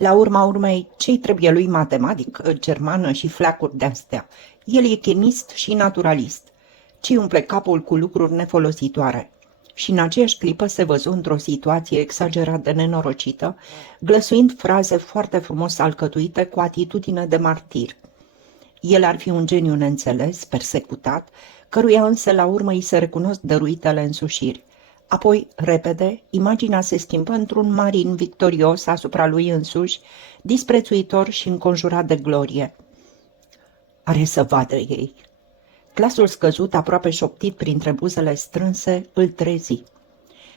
La urma urmei, ce-i trebuie lui matematică, germană și fleacuri de-astea? El e chimist și naturalist. Ce-i umple capul cu lucruri nefolositoare? Și în aceeași clipă se văzu într-o situație exagerat de nenorocită, glăsuind fraze foarte frumos alcătuite cu atitudine de martir. El ar fi un geniu neînțeles, persecutat, căruia însă la urmă îi se recunosc dăruitele însușiri. Apoi, repede, imaginea se schimbă într-un marin victorios asupra lui însuși, disprețuitor și înconjurat de glorie. Are să vadă ei. Glasul scăzut, aproape șoptit printre buzele strânse, îl trezi.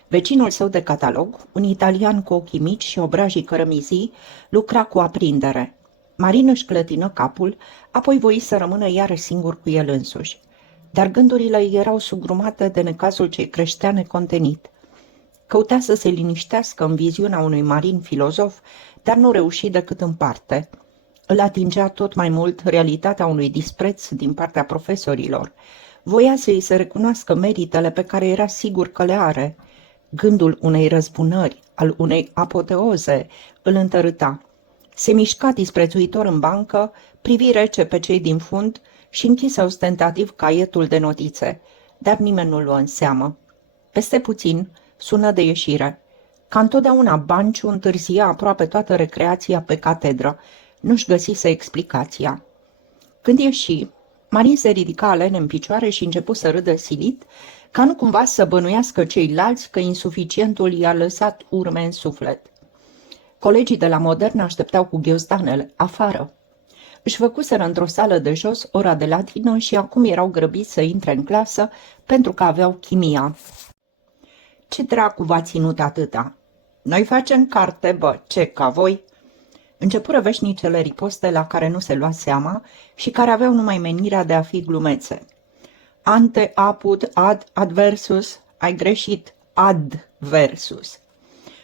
Vecinul său de catalog, un italian cu ochii mici și obrajii cărămizii, lucra cu aprindere. Marin își clătină capul, apoi voi să rămână iarăși singur cu el însuși. Dar gândurile erau sugrumate de necazul ce creștea necontenit. Căuta să se liniștească în viziunea unui marin filozof, dar nu reuși decât în parte. Îl atingea tot mai mult realitatea unui dispreț din partea profesorilor. Voia să îi se recunoască meritele pe care era sigur că le are. Gândul unei răzbunări, al unei apoteoze, îl întărâta. Se mișca disprețuitor în bancă, privi rece pe cei din fund și închise ostentativ caietul de notițe, dar nimeni nu luă în seamă. Peste puțin sună de ieșire. Ca întotdeauna, Banciu întârzia aproape toată recreația pe catedră. Nu-și găsise explicația. Când ieși, Marin se ridica alene în picioare și începu să râdă silit, ca nu cumva să bănuiască ceilalți că insuficientul i-a lăsat urme în suflet. Colegii de la Modern așteptau cu ghiozdanele, afară. Își făcuseră într-o sală de jos ora de latină și acum erau grăbiți să intre în clasă pentru că aveau chimia. Ce dracu v-a ținut atâta? Noi facem carte, bă, ce, ca voi? Începură veșnicele riposte la care nu se lua seama și care aveau numai menirea de a fi glumețe. Ante, apud, ad, adversus, ai greșit, adversus.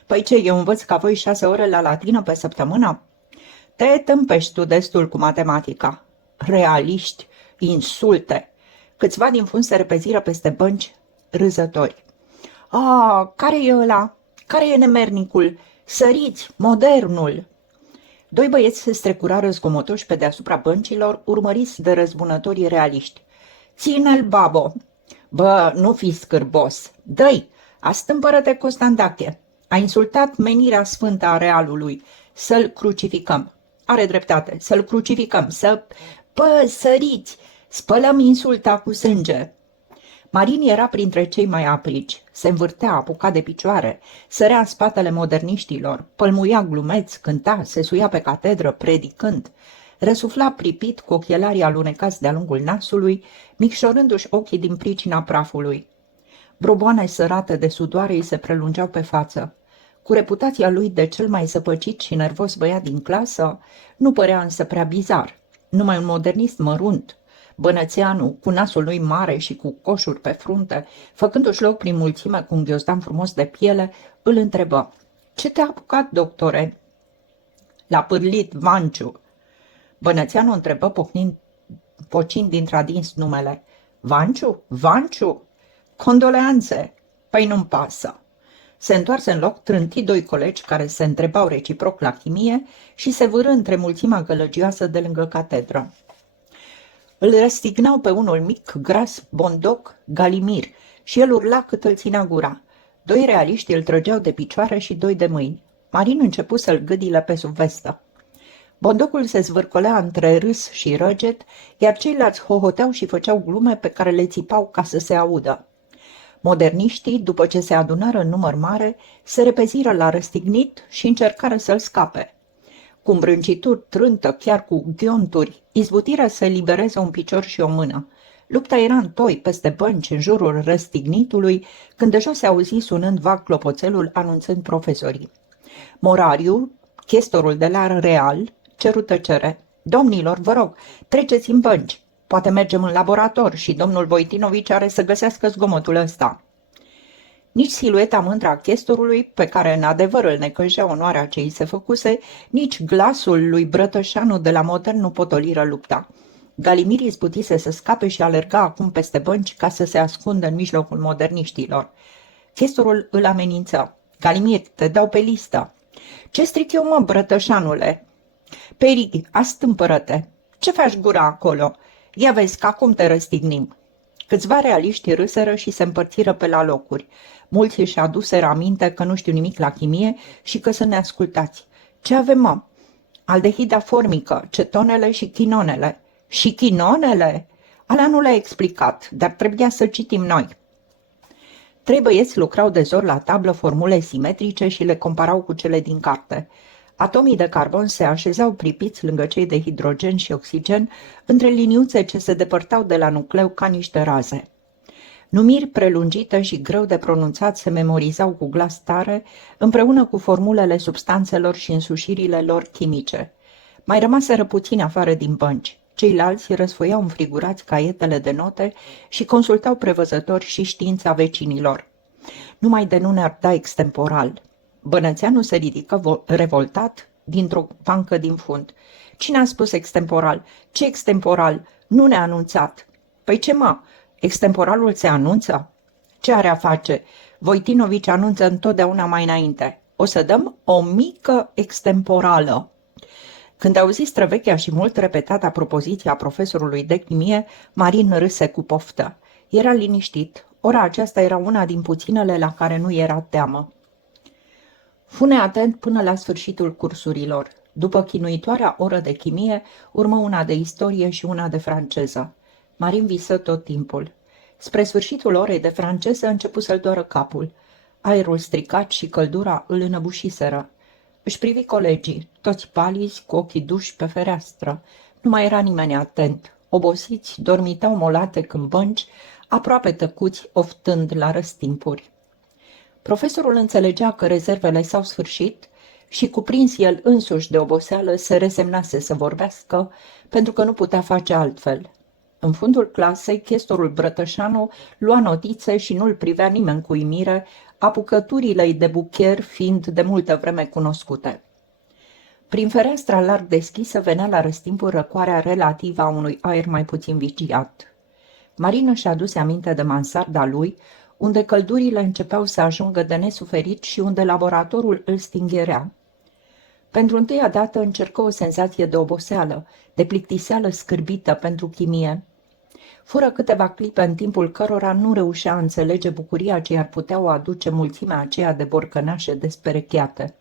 Păi ce, eu învăț ca voi 6 ore la latină pe săptămână? Te tâmpești tu destul cu matematica. Realiști, insulte. Câțiva din fund se repeziră peste bănci, râzători. Care e ăla? Care e nemernicul? Săriți, modernul! Doi băieți se strecurară zgomotoși pe deasupra băncilor, urmăriți de răzbunătorii realiști. Ține-l, babo! Bă, nu fi scârbos! Dă-i! Astâmpără-te, Costandache! A insultat menirea sfântă a realului. Să-l crucificăm! Are dreptate, să-l crucificăm, Bă, săriți! Spălăm insulta cu sânge! Marin era printre cei mai aprici. Se învârtea, apucat de picioare, sărea în spatele moderniștilor, pălmuia glumeț, cânta, se suia pe catedră, predicând. Răsufla pripit cu ochelarii alunecați de-a lungul nasului, micșorându-și ochii din pricina prafului. Broboane sărate de sudoare îi se prelungeau pe față. Cu reputația lui de cel mai zăpăcit și nervos băiat din clasă, nu părea însă prea bizar. Numai un modernist mărunt, Bănățeanu, cu nasul lui mare și cu coșuri pe frunte, făcându-și loc prin mulțime cu un ghiozdan frumos de piele, îl întrebă. Ce te-a apucat, doctore? L-a pârlit Vanciu. Bănățeanu întrebă pocind dintr-adins numele. Vanciu? Vanciu? Condoleanțe! Păi nu-mi pasă. Se întoarse în loc, trânti 2 colegi care se întrebau reciproc la chimie și se vârâ între mulțimea gălăgioasă de lângă catedră. Îl răstignau pe unul mic, gras, bondoc, Galimir, și el urla cât îl ținea gura. 2 realiști îl trăgeau de picioare și 2 de mâini. Marin începu să-l gâdile pe sub vestă. Bondocul se zvârcolea între râs și răget, iar ceilalți hohoteau și făceau glume pe care le țipau ca să se audă. Moderniștii, după ce se adunară în număr mare, se repeziră la răstignit și încercară să-l scape. Cu îmbrâncituri trântă, chiar cu ghionturi, izbutiră să elibereze un picior și o mână. Lupta era în toi, peste bănci, în jurul răstignitului, când de jos se auzi sunând vag clopoțelul anunțând profesorii. Morariu, chestorul de la Real, ceru tăcere. Domnilor, vă rog, treceți în bănci. Poate mergem în laborator și domnul Voitinovici are să găsească zgomotul ăsta. Nici silueta mândră a chestorului, pe care în adevăr îl necăjea onoarea ce îi se făcuse, nici glasul lui Brătășanu de la Modern nu potoliră lupta. Galimir izbutise să scape și alerga acum peste bănci ca să se ascundă în mijlocul moderniștilor. Chestorul îl amenință. Galimir, te dau pe listă. Ce stric eu, mă, brătășanule? Peri, astâmpără-te! Ce faci gura acolo? Ia vezi că acum te răstignim. Câțiva realiști râseră și se împărțiră pe la locuri. Mulți își aduseră aminte că nu știu nimic la chimie și că să ne ascultați. Ce avem, mă? Aldehida formică, cetonele și chinonele. Și chinonele? Alea nu le-a explicat, dar trebuia să citim noi. Trei băieți lucrau de zor la tablă formule simetrice și le comparau cu cele din carte. Atomii de carbon se așezau pripiți lângă cei de hidrogen și oxigen între liniuțe ce se depărtau de la nucleu ca niște raze. Numiri prelungite și greu de pronunțat se memorizau cu glas tare, împreună cu formulele substanțelor și însușirile lor chimice. Mai rămaseră puțini afară din bănci. Ceilalți răsfoiau înfrigurați caietele de note și consultau prevăzători și știința vecinilor. Numai de nu ne-ar da extemporal. Bănățeanu se ridică revoltat dintr-o bancă din fund. Cine a spus extemporal? Ce extemporal? Nu ne-a anunțat. Păi ce, mă? Extemporalul se anunță? Ce are a face? Voitinovici anunță întotdeauna mai înainte. O să dăm o mică extemporală. Când auzi străvechea și mult repetata propoziție a profesorului de chimie, Marin râse cu poftă. Era liniștit. Ora aceasta era una din puținele la care nu era teamă. Fu neatent până la sfârșitul cursurilor. După chinuitoarea oră de chimie, urmă una de istorie și una de franceză. Marin visă tot timpul. Spre sfârșitul orei de franceză începu să-l doară capul. Aerul stricat și căldura îl înăbușiseră. Își privi colegii, toți palizi, cu ochii duși pe fereastră. Nu mai era nimeni atent. Obosiți, dormitau molate în bănci, aproape tăcuți, oftând la răstimpuri. Profesorul înțelegea că rezervele s-au sfârșit și, cuprins el însuși de oboseală, se resemnase să vorbească, pentru că nu putea face altfel. În fundul clasei, chestorul Brătășanu lua notițe și nu-l privea nimeni cu uimire, apucăturile de buchier fiind de multă vreme cunoscute. Prin fereastra larg deschisă venea la răstimpuri răcoarea relativă a unui aer mai puțin viciat. Marin își aduse aminte de mansarda lui, unde căldurile începeau să ajungă de nesuferit și unde laboratorul îl stingherea. Pentru întâia dată încercă o senzație de oboseală, de plictiseală scârbită pentru chimie. Fură câteva clipe în timpul cărora nu reușea înțelege bucuria ce i-ar putea o aduce mulțimea aceea de borcănașe desperecheate.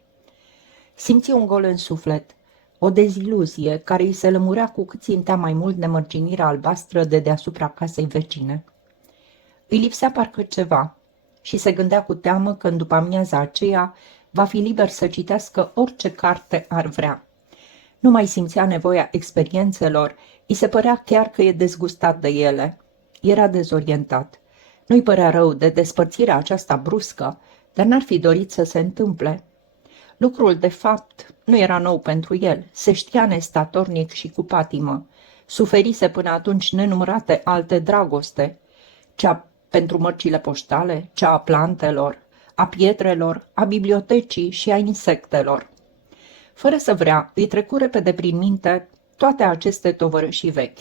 Simți un gol în suflet, o deziluzie care îi se lămurea cu cât simtea mai mult nemărginirea albastră de deasupra casei vecine. Îi lipsea parcă ceva și se gândea cu teamă că în după amiaza aceea va fi liber să citească orice carte ar vrea. Nu mai simțea nevoia experiențelor, îi se părea chiar că e dezgustat de ele. Era dezorientat. Nu-i părea rău de despărțirea aceasta bruscă, dar n-ar fi dorit să se întâmple. Lucrul, de fapt, nu era nou pentru el, se știa nestatornic și cu patimă. Suferise până atunci nenumărate alte dragoste, cea pentru mărcile poștale, cea a plantelor, a pietrelor, a bibliotecii și a insectelor. Fără să vrea, îi trecu repede prin minte toate aceste tovărășii vechi.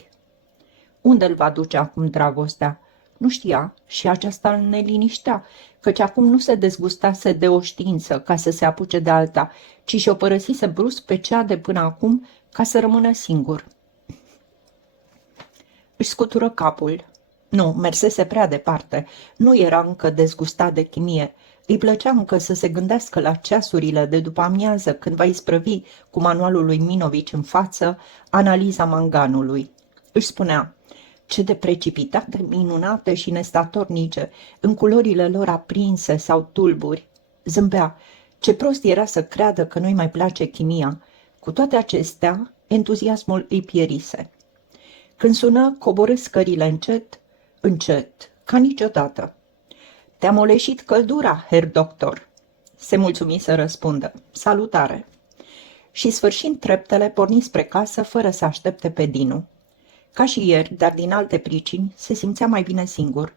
Unde îl va duce acum dragostea? Nu știa și aceasta îl neliniștea, căci acum nu se dezgustase de o știință ca să se apuce de alta, ci și-o părăsise brusc pe cea de până acum ca să rămână singur. Își scutură capul. Nu, mersese prea departe. Nu era încă dezgustat de chimie. Îi plăcea încă să se gândească la ceasurile de după amiază, când va isprăvi, cu manualul lui Minovici în față, analiza manganului. Își spunea: ce de precipitate minunate și nestatornice, în culorile lor aprinse sau tulburi. Zâmbea: ce prost era să creadă că nu-i mai place chimia. Cu toate acestea, entuziasmul îi pierise. Când sună, coborâ scările încet, încet, ca niciodată. Te-a moleșit căldura, herr doctor. Se mulțumi să răspundă: salutare. Și sfârșind treptele, porni spre casă fără să aștepte pe Dinu. Ca și ieri, dar din alte pricini, se simțea mai bine singur.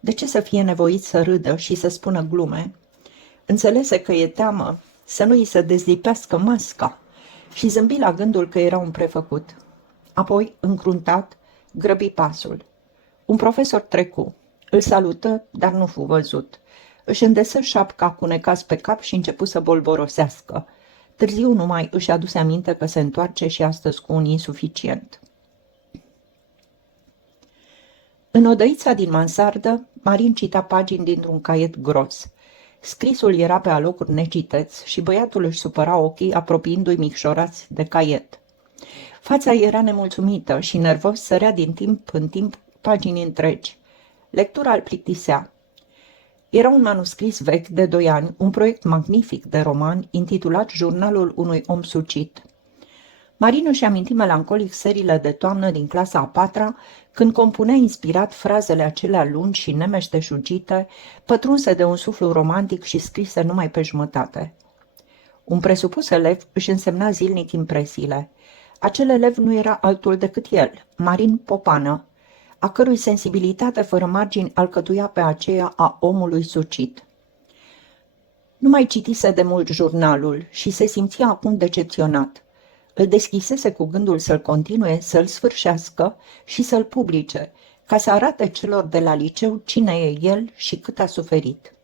De ce să fie nevoit să râdă și să spună glume? Înțelese că e teamă să nu îi se dezlipească masca și zâmbi la gândul că era un prefăcut. Apoi, încruntat, grăbi pasul. Un profesor trecu. Îl salută, dar nu fu văzut. Își îndesă șapca cu necaz pe cap și începu să bolborosească. Târziu numai își aduse aminte că se întoarce și astăzi cu un insuficient. În odăița din mansardă, Marin cita pagini dintr-un caiet gros. Scrisul era pe alocuri neciteți și băiatul își supăra ochii apropiindu-i micșorați de caiet. Fața era nemulțumită și nervos sărea din timp în timp pagini întregi. Lectura îl plictisea. Era un manuscris vechi de 2 ani, un proiect magnific de roman intitulat Jurnalul unui om sucit. Marin își aminti melancolic serile de toamnă din clasa a 4-a, când compunea inspirat frazele acelea lungi și nemeșteșugite, pătrunse de un suflu romantic și scrise numai pe jumătate. Un presupus elev își însemna zilnic impresiile. Acel elev nu era altul decât el, Marin Popană, a cărui sensibilitate fără margini alcătuia pe aceea a omului sucit. Nu mai citise de mult jurnalul și se simțea acum decepționat. Îl deschisese cu gândul să-l continue, să-l sfârșească și să-l publice, ca să arate celor de la liceu cine e el și cât a suferit.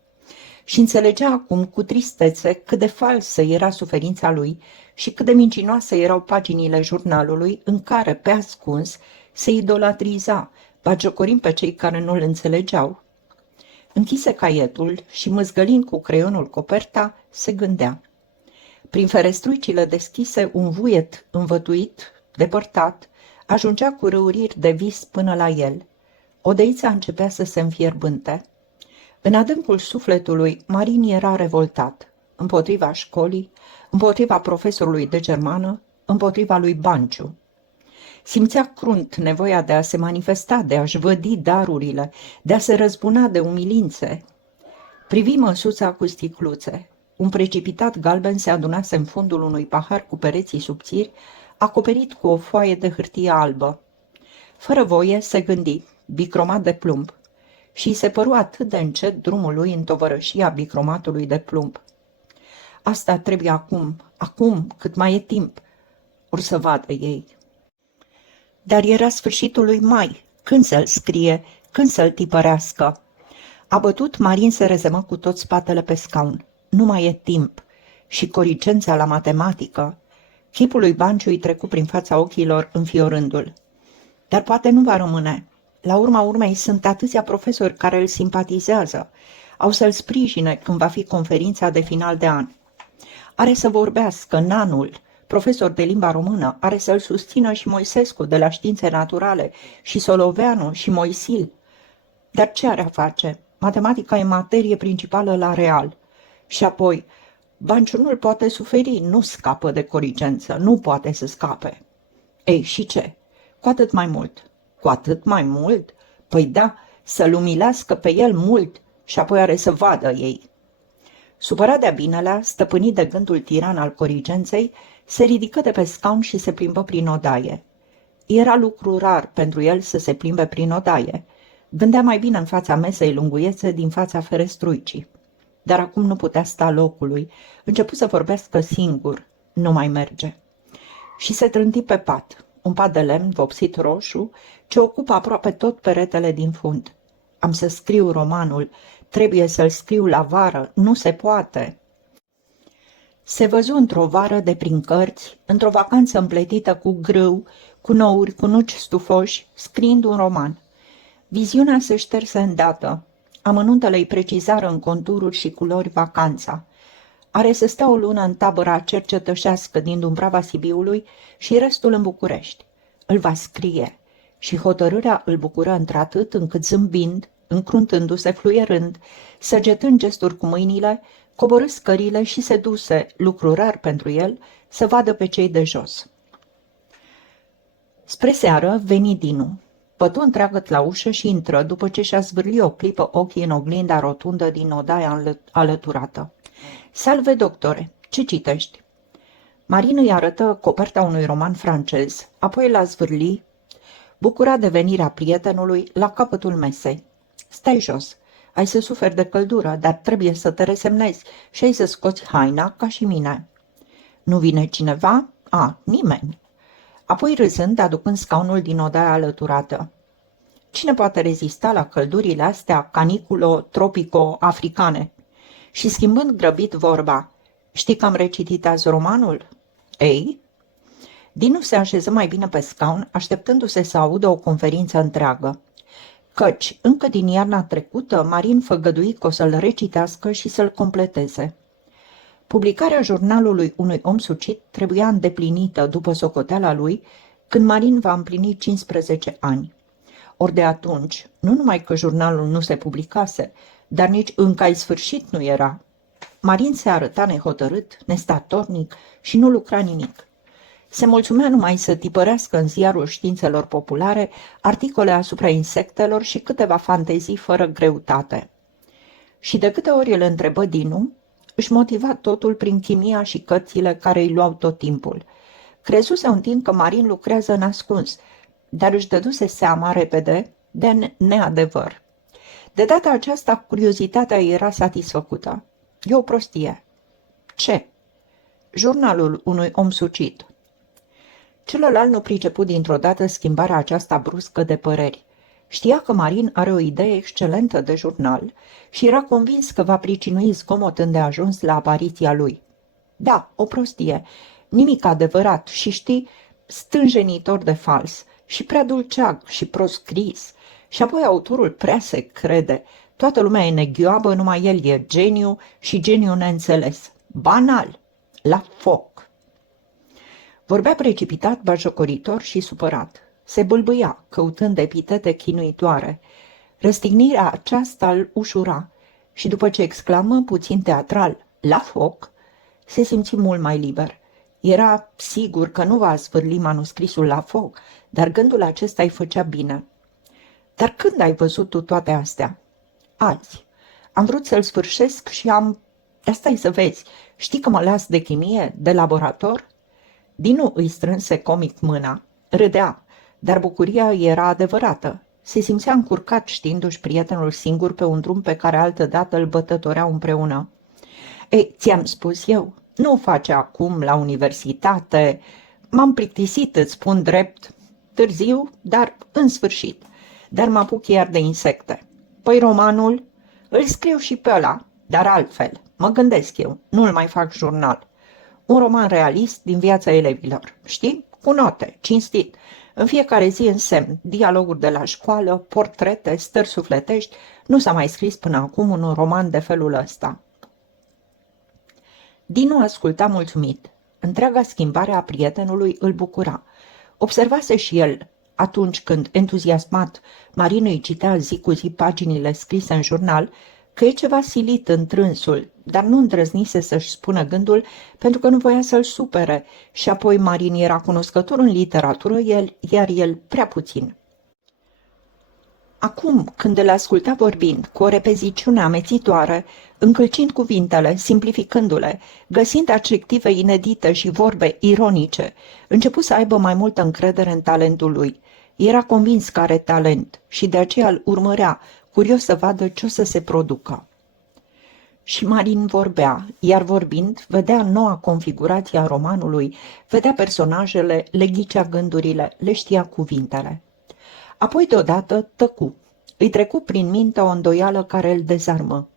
Și înțelegea acum cu tristețe cât de falsă era suferința lui și cât de mincinoase erau paginile jurnalului în care, pe ascuns, se idolatriza, bagiocorind pe cei care nu-l înțelegeau. Închise caietul și, mâzgălind cu creionul coperta, se gândea. Prin ferestruicile deschise, un vuiet învătuit, depărtat, ajungea cu râuriri de vis până la el. Odăița începea să se înfierbânte. În adâncul sufletului, Marin era revoltat, împotriva școlii, împotriva profesorului de germană, împotriva lui Banciu. Simțea crunt nevoia de a se manifesta, de a-și vădi darurile, de a se răzbuna de umilințe. Privi măsuța cu sticluțe. Un precipitat galben se adunase în fundul unui pahar cu pereții subțiri, acoperit cu o foaie de hârtie albă. Fără voie se gândi, bicromat de plumb, și se păru atât de încet drumul lui în tovărășia bicromatului de plumb. Asta trebuie acum, cât mai e timp, or să vadă ei. Dar era sfârșitul lui mai, când să-l scrie, când să-l tipărească. Abătut, Marin se rezemă cu tot spatele pe scaun. Nu mai e timp. Și corigența la matematică. Chipul lui Banciu îi trecu prin fața ochilor, înfiorându-l. Dar poate nu va rămâne. La urma urmei sunt atâția profesori care îl simpatizează. Au să-l sprijine când va fi conferința de final de an. Are să vorbească Nanul, profesor de limba română, are să-l susțină și Moisescu de la științe naturale, și Soloveanu și Moisil. Dar ce are a face? Matematica e materie principală la real. Și apoi, Banciu nu-l poate suferi, nu scapă de corigență, nu poate să scape. Ei, și ce? Cu atât mai mult. Cu atât mai mult? Păi da, să-l umilească pe el mult și apoi are să vadă ei. Supărat de-a binelea, stăpânit de gândul tiran al corigenței, se ridică de pe scaun și se plimbă prin odaie. Era lucru rar pentru el să se plimbe prin odaie. Gândea mai bine în fața mesei lunguiețe din fața ferestruicii. Dar acum nu putea sta locului. Începu să vorbească singur. Nu mai merge. Și se trânti pe pat. Un pat de lemn vopsit roșu, ce ocupă aproape tot peretele din fund. Am să scriu romanul. Trebuie să-l scriu la vară. Nu se poate. Se văzu într-o vară de prin cărți, într-o vacanță împletită cu grâu, cu nouri, cu nuci stufoși, scriind un roman. Viziunea se șterse îndată. Amănuntele îi precizară în contururi și culori vacanța. Are să stea o lună în tabăra cercetășească din Dumbrava Sibiului și restul în București. Îl va scrie. Și hotărârea îl bucură într-atât încât zâmbind, încruntându-se, fluierând, săgetând gesturi cu mâinile, coborâ scările și se duse, lucru rar pentru el, să vadă pe cei de jos. Spre seară veni Dinu. Pătu întreagăt la ușă și intră după ce și-a zvârlit o clipă ochii în oglinda rotundă din odaia alăturată. Salve, doctore, ce citești? Marin îi arătă coperta unui roman francez, apoi la zvârli, bucura de venirea prietenului la capătul mesei. Stai jos, ai să suferi de căldură, dar trebuie să te resemnezi și ai să scoți haina ca și mine. Nu vine cineva? Nimeni. Apoi râzând, aducând scaunul din odaia alăturată. Cine poate rezista la căldurile astea caniculo-tropico-africane? Și schimbând grăbit vorba, Știi că am recitit azi romanul? Ei? Dinu se așeză mai bine pe scaun, așteptându-se să audă o conferință întreagă. Căci, încă din iarna trecută, Marin făgădui că o să-l recitească și să-l completeze. Publicarea jurnalului unui om sucit trebuia îndeplinită, după socoteala lui, când Marin va împlini 15 ani. Ori de atunci, nu numai că jurnalul nu se publicase, dar nici încă ai sfârșit nu era. Marin se arăta nehotărât, nestatornic și nu lucra nimic. Se mulțumea numai să tipărească în ziarul științelor populare articole asupra insectelor și câteva fantezii fără greutate. Și de câte ori îl întrebă Dinu, își motiva totul prin chimia și cărțile care îi luau tot timpul. Crezuse un timp că Marin lucrează în ascuns, dar își dăduse seama repede de neadevăr. De data aceasta, curiozitatea era satisfăcută. E o prostie. Ce? Jurnalul unui om sucit. Celălalt nu priceput dintr-o dată schimbarea aceasta bruscă de păreri. Știa că Marin are o idee excelentă de jurnal și era convins că va pricinui zgomot îndeajuns la apariția lui. Da, o prostie, nimic adevărat și știi, stânjenitor de fals și prea dulceag și proscris. Și apoi autorul prea se crede. Toată lumea e neghioabă, numai el e geniu și geniu neînțeles. Banal, la foc. Vorbea precipitat, batjocoritor și supărat. Se bâlbâia, căutând epitete chinuitoare. Răstignirea aceasta îl ușura și după ce exclamă puțin teatral, la foc, se simți mult mai liber. Era sigur că nu va zvârli manuscrisul la foc, dar gândul acesta îi făcea bine. Dar când ai văzut tu toate astea? Azi. Am vrut să-l sfârșesc și am... Dar stai să vezi, știi că mă las de chimie, de laborator? Dinu îi strânse comic mâna, râdea, dar bucuria era adevărată. Se simțea încurcat știindu-și prietenul singur pe un drum pe care altădată îl bătătoreau împreună. Ei, ți-am spus eu, nu o face acum la universitate. M-am plictisit, îți spun drept, târziu, dar în sfârșit. Dar mă apuc iar de insecte. Păi romanul? Îl scriu și pe ăla, dar altfel. Mă gândesc eu, nu-l mai fac jurnal. Un roman realist din viața elevilor, știi? Cu note, cinstit. În fiecare zi însemn, dialoguri de la școală, portrete, stări sufletești. Nu s-a mai scris până acum un roman de felul ăsta. Dinu asculta mulțumit. Întreaga schimbare a prietenului îl bucura. Observase și el, atunci când, entuziasmat, Marin îi citea zi cu zi paginile scrise în jurnal, că e ceva silit în trânsul, dar nu îndrăznise să-și spună gândul pentru că nu voia să-l supere și apoi Marin era cunoscător în literatură, iar el prea puțin. Acum, când îl asculta vorbind, cu o repeziciune amețitoare, încălcind cuvintele, simplificându-le, găsind adjective inedite și vorbe ironice, începu să aibă mai multă încredere în talentul lui. Era convins că are talent și de aceea îl urmărea, curios să vadă ce o să se producă. Și Marin vorbea, iar vorbind, vedea noua configurație a romanului, vedea personajele, le ghicea gândurile, le știa cuvintele. Apoi deodată tăcu. Îi trecu prin minte o îndoială care îl dezarmă.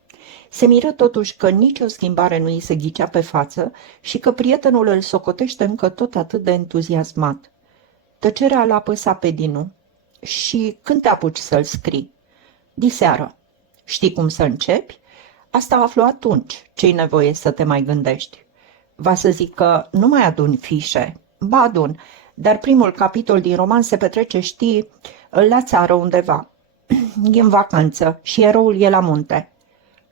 Se miră totuși că nicio schimbare nu îi se ghicea pe față și că prietenul îl socotește încă tot atât de entuziasmat. Tăcerea l-a apăsat pe Dinu. Și când te apuci să-l scrii? Diseară. Știi cum să începi? Asta aflu atunci, ce-i nevoie să te mai gândești. Va să zic că nu mai adun fișe. Ba adun, dar primul capitol din roman se petrece, știi, la țară undeva. E în vacanță și eroul e la munte.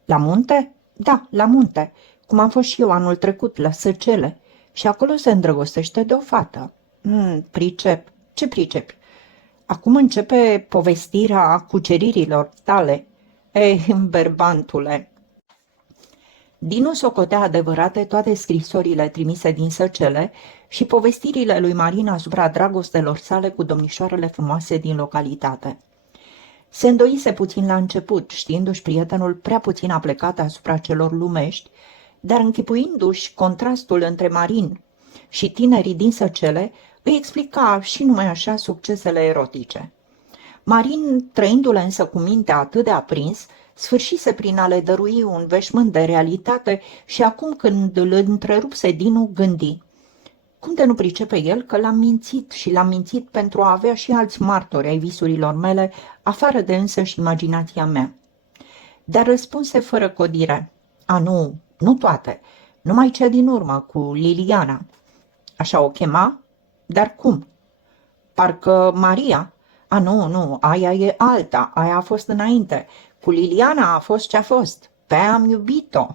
La munte? Da, la munte, cum am fost și eu anul trecut, la Săcele. Și acolo se îndrăgostește de o fată. Pricep. Ce pricepi? Acum începe povestirea cuceririlor tale. Berbantule. Dinu socotea adevărate toate scrisorile trimise din Săcele și povestirile lui Marin asupra dragostelor sale cu domnișoarele frumoase din localitate. Se îndoise puțin la început, știindu-și prietenul prea puțin aplecat asupra celor lumești, dar închipuindu-și contrastul între Marin și tinerii din Săcele, îi explica și numai așa succesele erotice. Marin, trăindu-le însă cu mintea atât de aprins, sfârșise prin a le dărui un veșmânt de realitate și acum când îl întrerupse Dinu, gândi: cum de nu pricepe el că l-am mințit și l-am mințit pentru a avea și alți martori ai visurilor mele, afară de însăși imaginația mea? Dar răspunse fără codire: a, nu, nu toate, numai cea din urmă, cu Liliana. Așa o chema? Dar cum? Parcă Maria? A, nu, aia e alta, aia a fost înainte. Cu Liliana a fost ce-a fost, pe aia am iubit-o.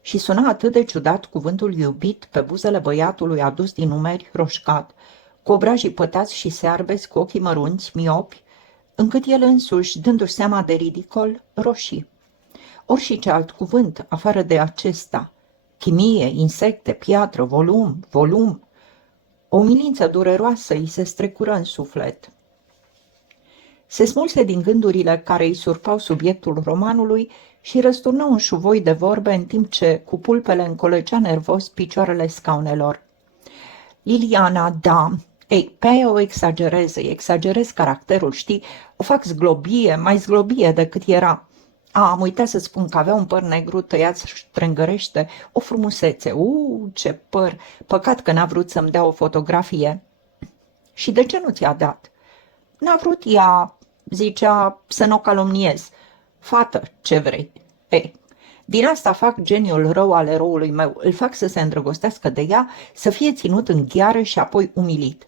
Și suna atât de ciudat cuvântul iubit pe buzele băiatului adus din umeri, roșcat, cu obrajii pătați și searbezi, cu ochii mărunți, miopi, încât el însuși, dându-și seama de ridicol, roșii. Orice alt cuvânt, afară de acesta: chimie, insecte, piatră, volum. O umilință dureroasă îi se strecură în suflet. Se smulse din gândurile care îi surpau subiectul romanului și răsturnă un șuvoi de vorbe în timp ce, cu pulpele, încolegea nervos picioarele scaunelor. Liliana, da, ei, pe aia o exagerez caracterul, știi, o fac zglobie, mai zglobie decât era. Am uitat să spun că avea un păr negru tăiat strângărește, o frumusețe, ce păr, păcat că n-a vrut să-mi dea o fotografie. Și de ce nu ți-a dat? N-a vrut ea, zicea, să nu o calomniez. Fată, ce vrei. Ei, din asta fac geniul rău al eroului meu, îl fac să se îndrăgostească de ea, să fie ținut în gheară și apoi umilit.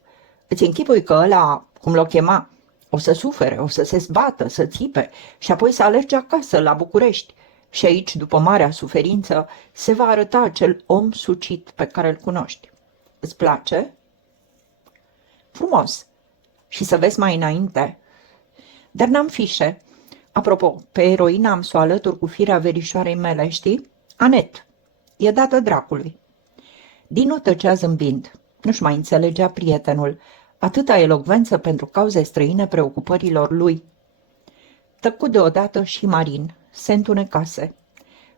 Îți închipui că ăla, cum l-o chema, o să sufere, o să se zbată, să țipe și apoi să alerge acasă, la București. Și aici, după marea suferință, se va arăta acel om sucit pe care îl cunoști. Îți place? Frumos. Și să vezi mai înainte. Dar n-am fișe. Apropo, pe eroina am să o alătur cu firea verișoarei mele, știi? Anet. E dată dracului. Dinu tăcea zâmbind. Nu-și mai înțelegea prietenul. Atâta elocvență pentru cauze străine preocupărilor lui. Tăcu deodată și Marin. Se întunecase.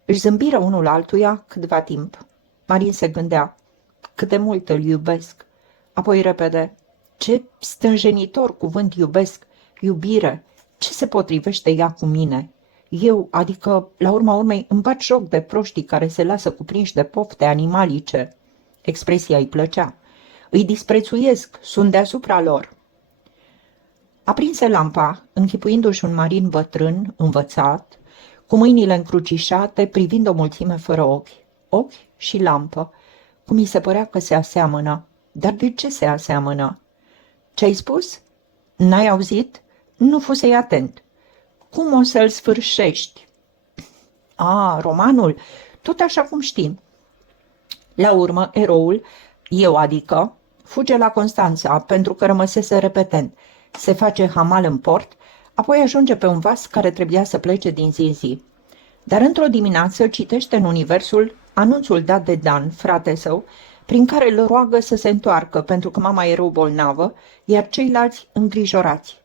Își zâmbiră unul altuia câtva timp. Marin se gândea: cât de mult îl iubesc. Apoi repede: ce stânjenitor cuvânt iubesc, iubire, ce se potrivește ea cu mine? Eu, adică, la urma urmei, îmi bat joc de proștii care se lasă cuprinși de pofte animalice. Expresia îi plăcea. Îi disprețuiesc, sunt deasupra lor. Aprinse lampa, închipuindu-și un Marin bătrân, învățat, cu mâinile încrucișate, privind o mulțime fără ochi. Ochi și lampă, cum îi se părea că se aseamănă. Dar de ce se aseamănă? Ce-ai spus? N-ai auzit? Nu fusei atent. Cum o să-l sfârșești? Romanul, tot așa cum știm. La urmă, eroul, eu adică, fuge la Constanța pentru că rămăsese repetent. Se face hamal în port, apoi ajunge pe un vas care trebuia să plece din zi în zi. Dar într-o dimineață citește în Universul anunțul dat de Dan, frate său, prin care îl roagă să se întoarcă pentru că mama era bolnavă, iar ceilalți îngrijorați.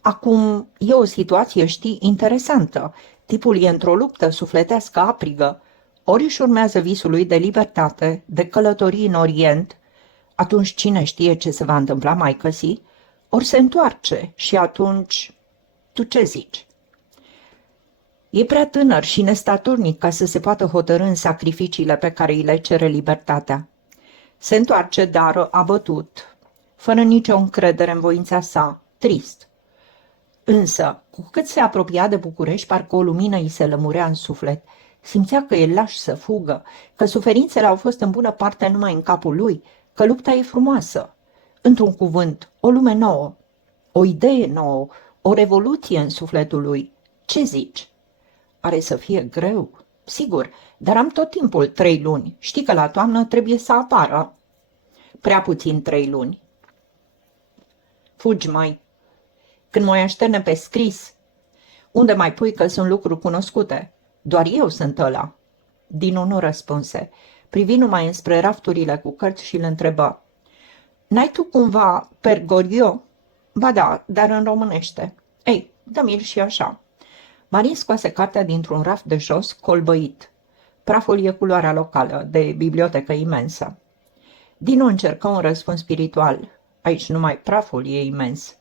Acum e o situație, știi, interesantă. Tipul e într-o luptă sufletească aprigă. Ori își urmează visul lui de libertate, de călătorii în Orient, atunci cine știe ce se va întâmpla, maică-si, ori se întoarce și atunci... Tu ce zici? E prea tânăr și nestatornic ca să se poată hotărî în sacrificiile pe care îi le cere libertatea. Se întoarce, dar abătut, fără nicio încredere în voința sa, trist. Însă, cu cât se apropia de București, parcă o lumină îi se lămurea în suflet. Simțea că e laș să fugă, că suferințele au fost în bună parte numai în capul lui, că lupta e frumoasă. Într-un cuvânt, o lume nouă, o idee nouă, o revoluție în sufletul lui. Ce zici? Are să fie greu, sigur, dar am tot timpul 3 luni. Știi că la toamnă trebuie să apară. Prea puțin 3 luni. Fugi mai. Când mă așterne pe scris, unde mai pui că sunt lucruri cunoscute? Doar eu sunt ăla. Dinu nu răspunse. Privi numai înspre rafturile cu cărți și îl întrebă: N-ai tu cumva Pergorio? Ba da, dar în românește. Ei, dă-mi-l și așa. Marin scoase cartea dintr-un raft de jos, colbăit. Praful e culoarea locală, de bibliotecă imensă. Dinu încercă un răspuns spiritual. Aici numai praful e imens.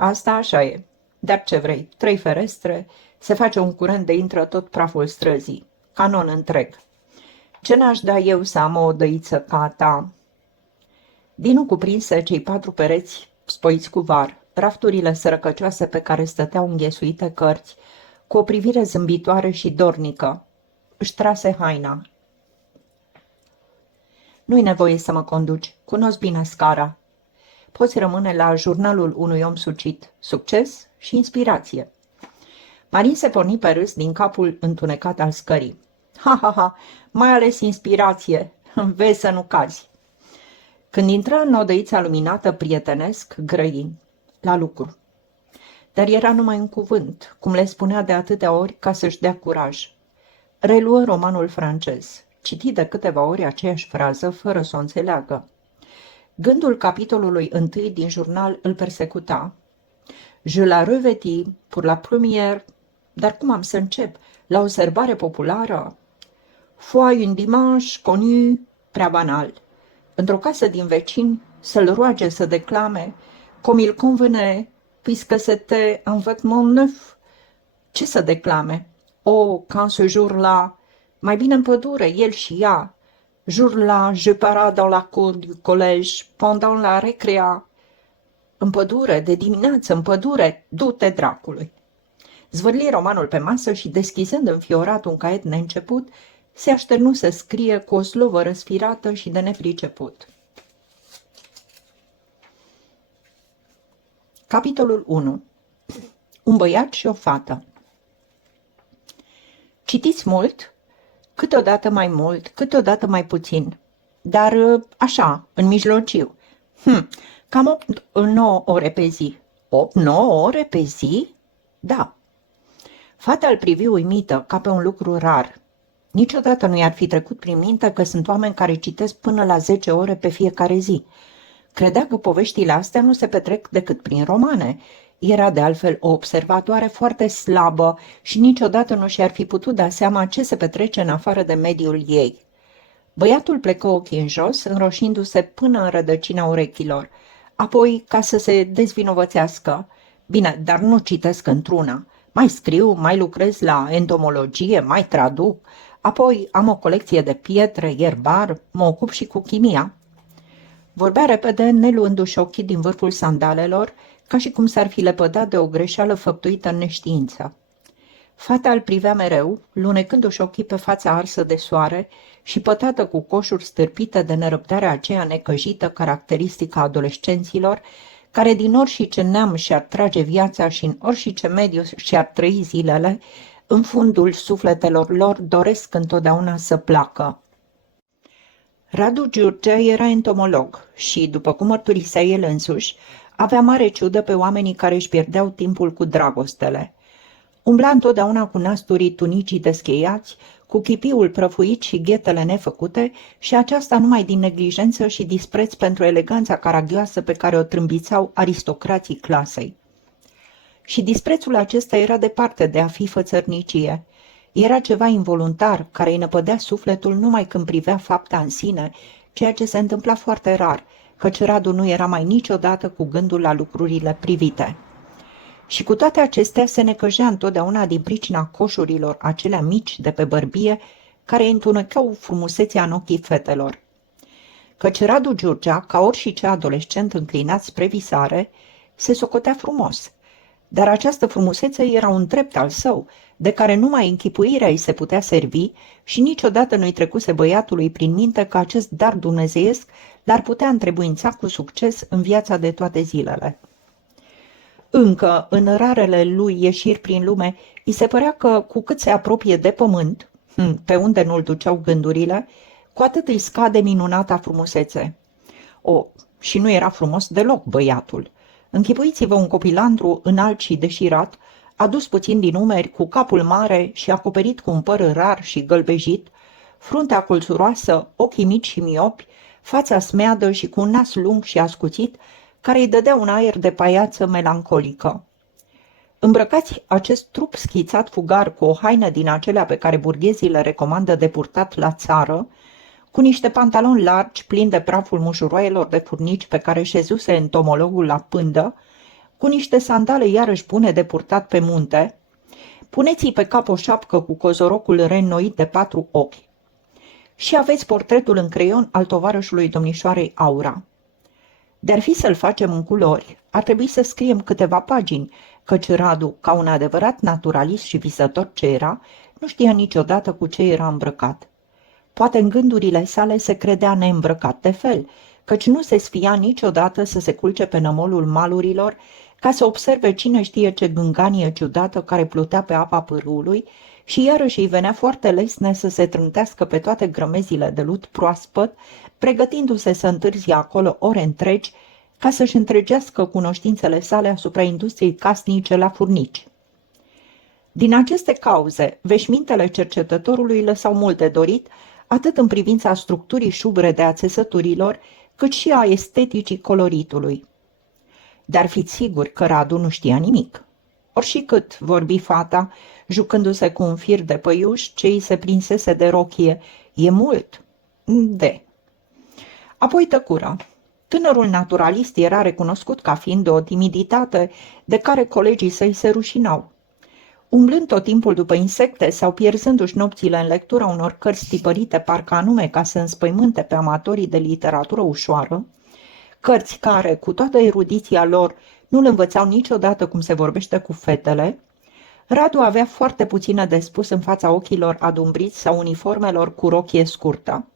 Asta așa e. Dar ce vrei, 3 ferestre, se face un curent de intră tot praful străzii. Canon întreg. Ce n-aș da eu să am o odăiță ca a ta? Dinu cuprinse cei 4 pereți spoiți cu var, rafturile sărăcăcioase pe care stăteau înghesuite cărți, cu o privire zâmbitoare și dornică. Își trase haina. Nu-i nevoie să mă conduci, cunosc bine scara. Poți rămâne la jurnalul unui om sucit, succes și inspirație. Marin se porni pe râs din capul întunecat al scării. Ha, ha, ha, mai ales inspirație, vezi să nu cazi. Când intră în odăița luminată prietenesc, grăi la lucru. Dar era numai un cuvânt, cum le spunea de atâtea ori ca să-și dea curaj. Reluă romanul francez, citi de câteva ori aceeași frază fără să o înțeleagă. Gândul capitolului 1 din jurnal îl persecuta. Je la revêtis pour la première, dar cum am să încep? La o sărbare populară? Foi un dimanche connu, prea banal. Într-o casă din vecini, să-l roage să declame, comme il convenait, puisque c'était un vêtement neuf. Ce să declame? Oh, quand ce jour-là, mai bine în pădure, el și ea. Jour-là, je paras dans la cour du collège, pendant la récréa. În pădure, de dimineață, în pădure, du-te dracului. Zvârli romanul pe masă și, deschizând înfiorat un caiet neînceput, se așternu să scrie cu o slovă răsfirată și de nepriceput. Capitolul 1. Un băiat și o fată. Citiți mult? Câteodată mai mult, câteodată mai puțin. Dar așa, în mijlociu. Cam 8-9 ore pe zi. 8-9 ore pe zi? Da. Fata îl privi uimită, ca pe un lucru rar. Niciodată nu i-ar fi trecut prin minte că sunt oameni care citesc până la 10 ore pe fiecare zi. Credea că poveștile astea nu se petrec decât prin romane. Era de altfel o observatoare foarte slabă și niciodată nu și-ar fi putut da seama ce se petrece în afară de mediul ei. Băiatul plecă ochii în jos, înroșindu-se până în rădăcina urechilor. Apoi, ca să se dezvinovățească, bine, dar nu citesc într-una. Mai scriu, mai lucrez la entomologie, mai traduc. Apoi am o colecție de pietre, ierbar, mă ocup și cu chimia. Vorbea repede, neluându-și ochii din vârful sandalelor, ca și cum s-ar fi lepădat de o greșeală făptuită în neștiință. Fata îl privea mereu, lunecându-și ochii pe fața arsă de soare și pătată cu coșuri stârpite de nerăbdarea aceea necăjită caracteristică a adolescenților, care din orice neam și-ar trage viața și în orice mediu și-ar trăi zilele, în fundul sufletelor lor doresc întotdeauna să placă. Radu Giurgea era entomolog și, după cum mărturisea el însuși, avea mare ciudă pe oamenii care își pierdeau timpul cu dragostele. Umbla întotdeauna cu nasturii tunicii descheiați, cu chipiul prăfuit și ghetele nefăcute și aceasta numai din neglijență și dispreț pentru eleganța caragioasă pe care o trâmbițau aristocrații clasei. Și disprețul acesta era departe de a fi fățărnicie. Era ceva involuntar care îi năpădea sufletul numai când privea fapta în sine, ceea ce se întâmpla foarte rar, căci Radu nu era mai niciodată cu gândul la lucrurile privite. Și cu toate acestea se necăjea întotdeauna din pricina coșurilor acelea mici de pe bărbie care întunecau frumusețea în ochii fetelor. Căci Radu Giurgea, ca orice adolescent înclinat spre visare, se socotea frumos. Dar această frumusețe era un drept al său, de care numai închipuirea îi se putea servi și niciodată nu-i trecuse băiatului prin minte că acest dar dumnezeiesc l-ar putea întrebuința cu succes în viața de toate zilele. Încă, în rarele lui ieșiri prin lume, îi se părea că, cu cât se apropie de pământ, pe unde nu-l duceau gândurile, cu atât îi scade minunata frumusețe. Și nu era frumos deloc băiatul. Închipuiți-vă un copilandru înalt și deșirat, adus puțin din umeri, cu capul mare și acoperit cu un păr rar și gălbejit, fruntea colțuroasă, ochii mici și miopi, fața smeadă și cu un nas lung și ascuțit, care îi dădea un aer de paiață melancolică. Îmbrăcați acest trup schițat fugar cu o haină din acelea pe care burghezii le recomandă de purtat la țară, cu niște pantaloni largi plini de praful mușuroaielor de furnici pe care șezuse entomologul la pândă, cu niște sandale iarăși bune de purtat pe munte, puneți-i pe cap o șapcă cu cozorocul reînnoit de 4 ochi. Și aveți portretul în creion al tovarășului domnișoarei Aura. De-ar fi să-l facem în culori, ar trebui să scriem câteva pagini, căci Radu, ca un adevărat naturalist și visător ce era, nu știa niciodată cu ce era îmbrăcat. Poate în gândurile sale se credea neîmbrăcat de fel, căci nu se sfia niciodată să se culce pe nămolul malurilor ca să observe cine știe ce gânganie ciudată care plutea pe apa pârâului și iarăși îi venea foarte lesne să se trântească pe toate grămezile de lut proaspăt, pregătindu-se să întârzie acolo ore întregi ca să-și întregească cunoștințele sale asupra industriei casnice la furnici. Din aceste cauze, veșmintele cercetătorului lăsau mult de dorit, atât în privința structurii șubrede a țesăturilor, cât și a esteticii coloritului. Dar fiți siguri că Radu nu știa nimic. Orși cât vorbi fata, jucându-se cu un fir de păiuș ce îi se prinsese de rochie, e mult. De. Apoi tăcură. Tânărul naturalist era recunoscut ca fiind de o timiditate de care colegii săi se rușinau. Umblând tot timpul după insecte sau pierzându-și nopțile în lectura unor cărți tipărite parcă anume ca să înspăimânte pe amatorii de literatură ușoară, cărți care, cu toată erudiția lor, nu-l învățau niciodată cum se vorbește cu fetele, Radu avea foarte puțină de spus în fața ochilor adumbriți sau uniformelor cu rochie scurtă.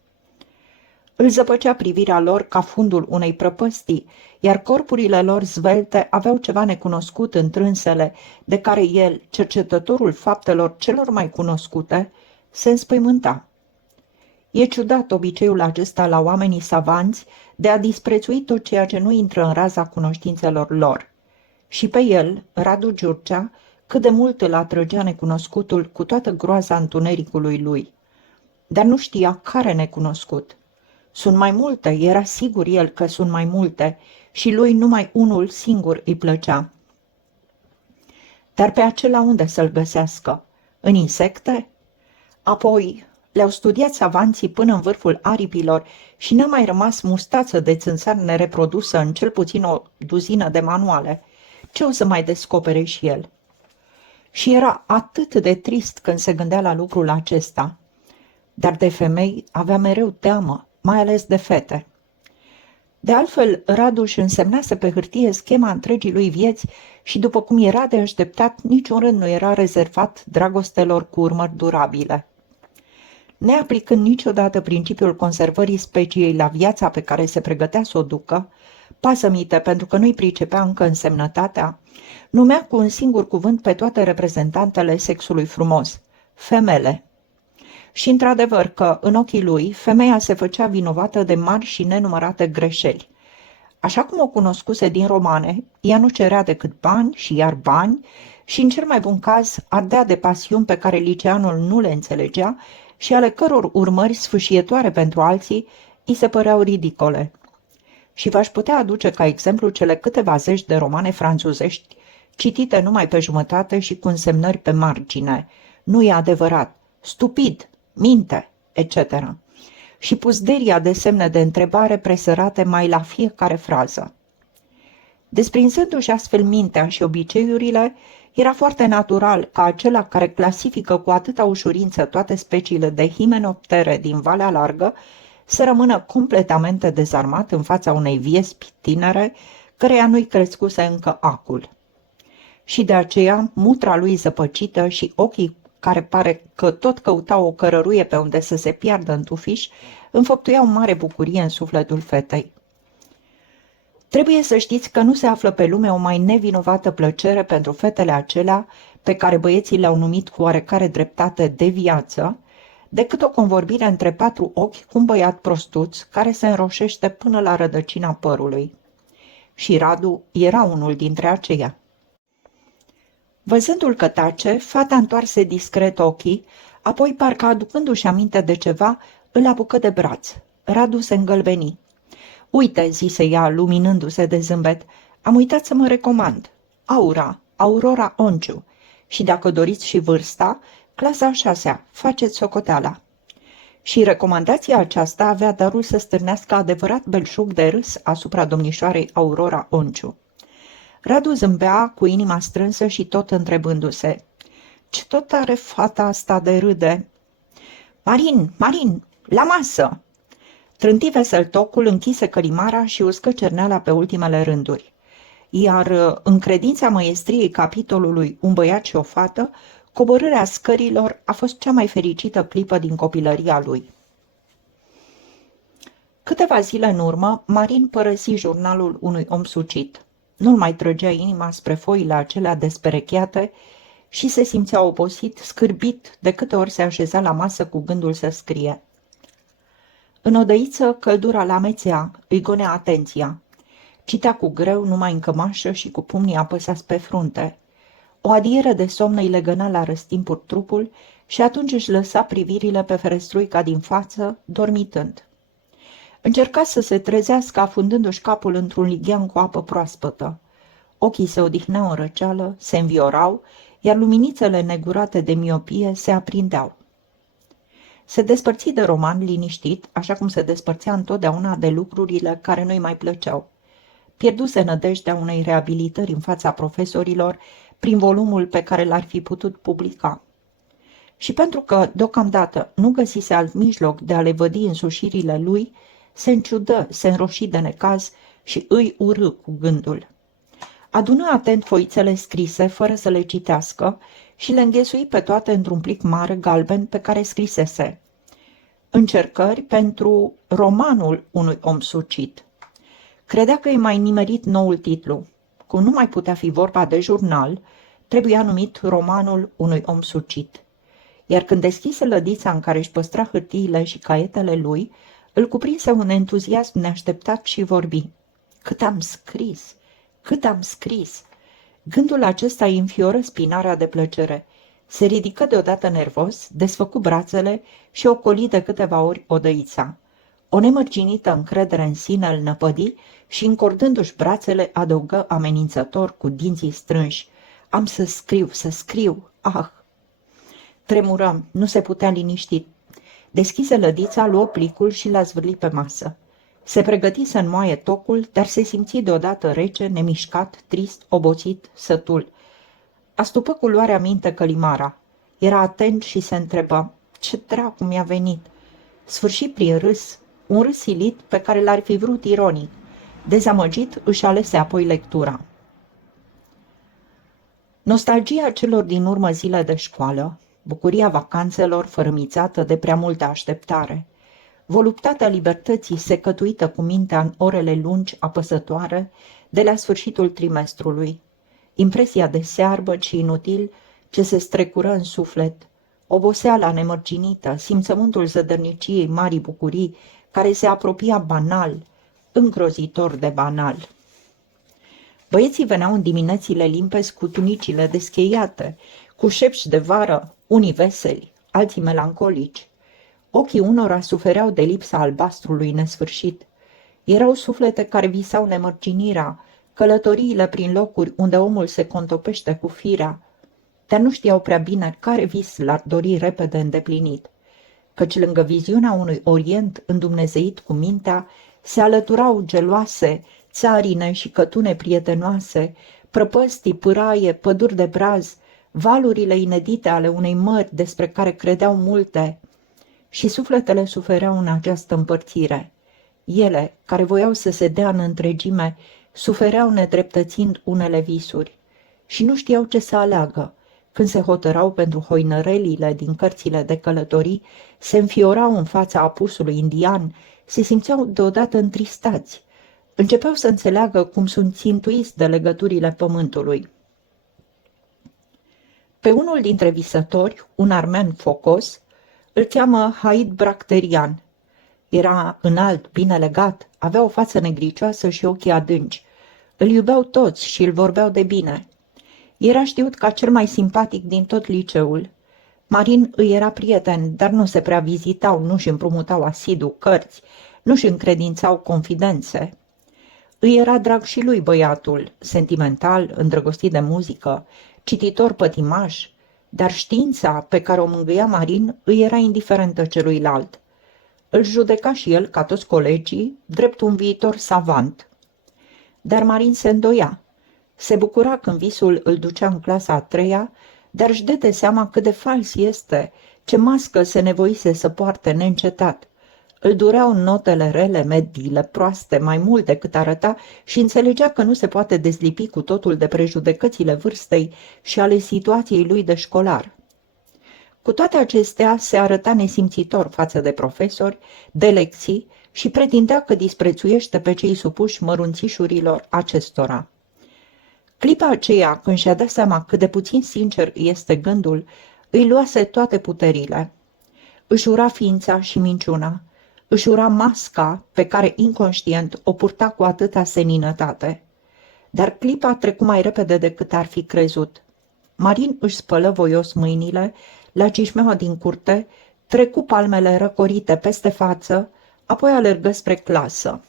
Îl zăpăcea privirea lor ca fundul unei prăpăstii, iar corpurile lor zvelte aveau ceva necunoscut întrânsele, de care el, cercetătorul faptelor celor mai cunoscute, se înspăimânta. E ciudat obiceiul acesta la oamenii savanți de a disprețui tot ceea ce nu intră în raza cunoștințelor lor. Și pe el, Radu Giurcea, cât de mult îl atrăgea necunoscutul cu toată groaza întunericului lui. Dar nu știa care necunoscut. Sunt mai multe, era sigur el că sunt mai multe, și lui numai unul singur îi plăcea. Dar pe acela unde să-l găsească? În insecte? Apoi le-au studiat savanții până în vârful aripilor și n-a mai rămas mustață de țânțar nereprodusă în cel puțin o duzină de manuale. Ce o să mai descopere și el? Și era atât de trist când se gândea la lucrul acesta. Dar de femei avea mereu teamă, mai ales de fete. De altfel, Radu își însemnase pe hârtie schema întregii lui vieți și, după cum era de așteptat, niciun rând nu era rezervat dragostelor cu urmări durabile. Neaplicând niciodată principiul conservării speciei la viața pe care se pregătea să o ducă, pasămite pentru că nu-i pricepea încă însemnătatea, numea cu un singur cuvânt pe toate reprezentantele sexului frumos, femele. Și într-adevăr că, în ochii lui, femeia se făcea vinovată de mari și nenumărate greșeli. Așa cum o cunoscuse din romane, ea nu cerea decât bani și iar bani și, în cel mai bun caz, ardea de pasiuni pe care liceanul nu le înțelegea și ale căror urmări sfâșietoare pentru alții îi se păreau ridicole. Și v-aș putea aduce ca exemplu cele câteva zeci de romane franțuzești, citite numai pe jumătate și cu însemnări pe margine. Nu e adevărat, stupid, minte, etc. Și pusderia de semne de întrebare presărate mai la fiecare frază. Desprinzându-și astfel mintea și obiceiurile, era foarte natural ca acela care clasifică cu atâta ușurință toate speciile de himenoptere din Valea Largă să rămână completamente dezarmat în fața unei viespi tinere, căreia nu-i crescuse încă acul. Și de aceea, mutra lui zăpăcită și ochii care pare că tot căutau o cărăruie pe unde să se piardă în tufiș, înfăptuiau mare bucurie în sufletul fetei. Trebuie să știți că nu se află pe lume o mai nevinovată plăcere pentru fetele acelea, pe care băieții le-au numit cu oarecare dreptate de viață, decât o convorbire între 4 ochi cu un băiat prostuț care se înroșește până la rădăcina părului. Și Radu era unul dintre aceia. Văzându-l că tace, fata întoarse discret ochii, apoi, parcă aducându-și aminte de ceva, îl apucă de braț. Radu se îngălbeni. Uite, zise ea, luminându-se de zâmbet, am uitat să mă recomand. Aurora Onciu. Și dacă doriți și vârsta, clasa a 6-a, faceți socoteala. Și recomandația aceasta avea darul să stârnească adevărat belșug de râs asupra domnișoarei Aurora Onciu. Radu zâmbea cu inima strânsă și tot întrebându-se: ce tot are fata asta de râde? Marin, la masă! Trânti vesel tocul, închise călimara și uscă cerneala pe ultimele rânduri. Iar în credința măestriei capitolului Un băiat și o fată, coborârea scărilor a fost cea mai fericită clipă din copilăria lui. Câteva zile în urmă, Marin părăsi jurnalul unui om sucit. Nu-l mai trăgea inima spre foile acelea desperecheate și se simțea obosit, scârbit, de câte ori se așeza la masă cu gândul să scrie. În odăiță, căldura l-amețea, îi gonea atenția. Citea cu greu, numai în cămașă și cu pumnii apăsați pe frunte. O adiere de somn îi legăna la răstimpuri trupul și atunci își lăsa privirile pe ferestruica din față, dormitând. Încerca să se trezească afundându-și capul într-un lighean cu apă proaspătă. Ochii se odihneau în răceală, se înviorau, iar luminițele negurate de miopie se aprindeau. Se despărți de roman liniștit, așa cum se despărțea întotdeauna de lucrurile care nu-i mai plăceau. Pierduse nădejdea unei reabilitări în fața profesorilor prin volumul pe care l-ar fi putut publica. Și pentru că, deocamdată, nu găsise alt mijloc de a le vădi însușirile lui, se înciudă, se înroși de necaz și îi urâ cu gândul. Adună atent foițele scrise, fără să le citească, și le înghesui pe toate într-un plic mare galben pe care scrisese: încercări pentru romanul unui om sucit. Credea că e mai nimerit noul titlu. Cum nu mai putea fi vorba de jurnal, trebuia numit romanul unui om sucit. Iar când deschise lădița în care își păstra hârtiile și caietele lui, îl cuprinse un entuziasm neașteptat și vorbi: cât am scris! Cât am scris! Gândul acesta îi înfioră spinarea de plăcere. Se ridică deodată nervos, desfăcu brațele și ocoli de câteva ori odăița. O nemărginită încredere în sine îl năpădi și, încordându-și brațele, adăugă amenințător cu dinții strânși: am să scriu, ah! Tremură, nu se putea liniști. Deschise lădița, luă plicul și l-a zvârlit pe masă. Se pregăti să înmoaie tocul, dar se simți deodată rece, nemișcat, trist, obosit, sătul. Astupă cu luarea minte călimara. Era atent și se întrebă: ce dracu mi-a venit? Sfârși prin râs, un râs silit pe care l-ar fi vrut ironic. Dezamăgit, își alese apoi lectura. Nostalgia celor din urmă zile de școală, bucuria vacanțelor fărâmițată de prea multă așteptare, voluptatea libertății secătuită cu mintea în orele lungi apăsătoare de la sfârșitul trimestrului, impresia de searbă și inutil ce se strecură în suflet, oboseala nemărginită, simțământul zădărniciei marii bucurii care se apropia banal, îngrozitor de banal. Băieții veneau în diminețile limpezi cu tunicile descheiate, cu șepci de vară, unii veseli, alții melancolici. Ochii unora sufereau de lipsa albastrului nesfârșit. Erau suflete care visau nemărginirea, călătoriile prin locuri unde omul se contopește cu firea, dar nu știau prea bine care vis l-ar dori repede îndeplinit, căci lângă viziunea unui orient îndumnezeit cu mintea se alăturau geloase, țarine și cătune prietenoase, prăpăstii, pâraie, păduri de braz, valurile inedite ale unei mări despre care credeau multe. Și sufletele sufereau în această împărțire. Ele, care voiau să se dea în întregime, sufereau nedreptățind unele visuri și nu știau ce să aleagă. Când se hotărau pentru hoinărelile din cărțile de călătorii, se înfiorau în fața apusului indian, se simțeau deodată întristați. Începeau să înțeleagă cum sunt țintuiți de legăturile pământului. Pe unul dintre visători, un armen focos, îl cheamă Haid Bracterian. Era înalt, bine legat, avea o față negricioasă și ochii adânci. Îl iubeau toți și îl vorbeau de bine. Era știut ca cel mai simpatic din tot liceul. Marin îi era prieten, dar nu se prea vizitau, nu-și împrumutau asidu cărți, nu-și încredințau confidențe. Îi era drag și lui băiatul, sentimental, îndrăgostit de muzică, cititor pătimaș, dar știința pe care o mângâia Marin îi era indiferentă celuilalt. Îl judeca și el, ca toți colegii, drept un viitor savant. Dar Marin se îndoia. Se bucura când visul îl ducea în clasa a treia, dar își dădea seama cât de fals este, ce mască se nevoise să poarte neîncetat. Îl dureau notele rele, mediile proaste, mai mult decât arăta și înțelegea că nu se poate dezlipi cu totul de prejudecățile vârstei și ale situației lui de școlar. Cu toate acestea, se arăta nesimțitor față de profesori, de lecții și pretindea că disprețuiește pe cei supuși mărunțișurilor acestora. Clipa aceea, când și-a dat seama cât de puțin sincer este gândul, îi luase toate puterile. Își ura ființa și minciuna, își ura masca pe care inconștient o purta cu atâta seninătate. Dar clipa trecu mai repede decât ar fi crezut. Marin își spălă voios mâinile la cișmeaua din curte, trecu palmele răcorite peste față, apoi alergă spre clasă.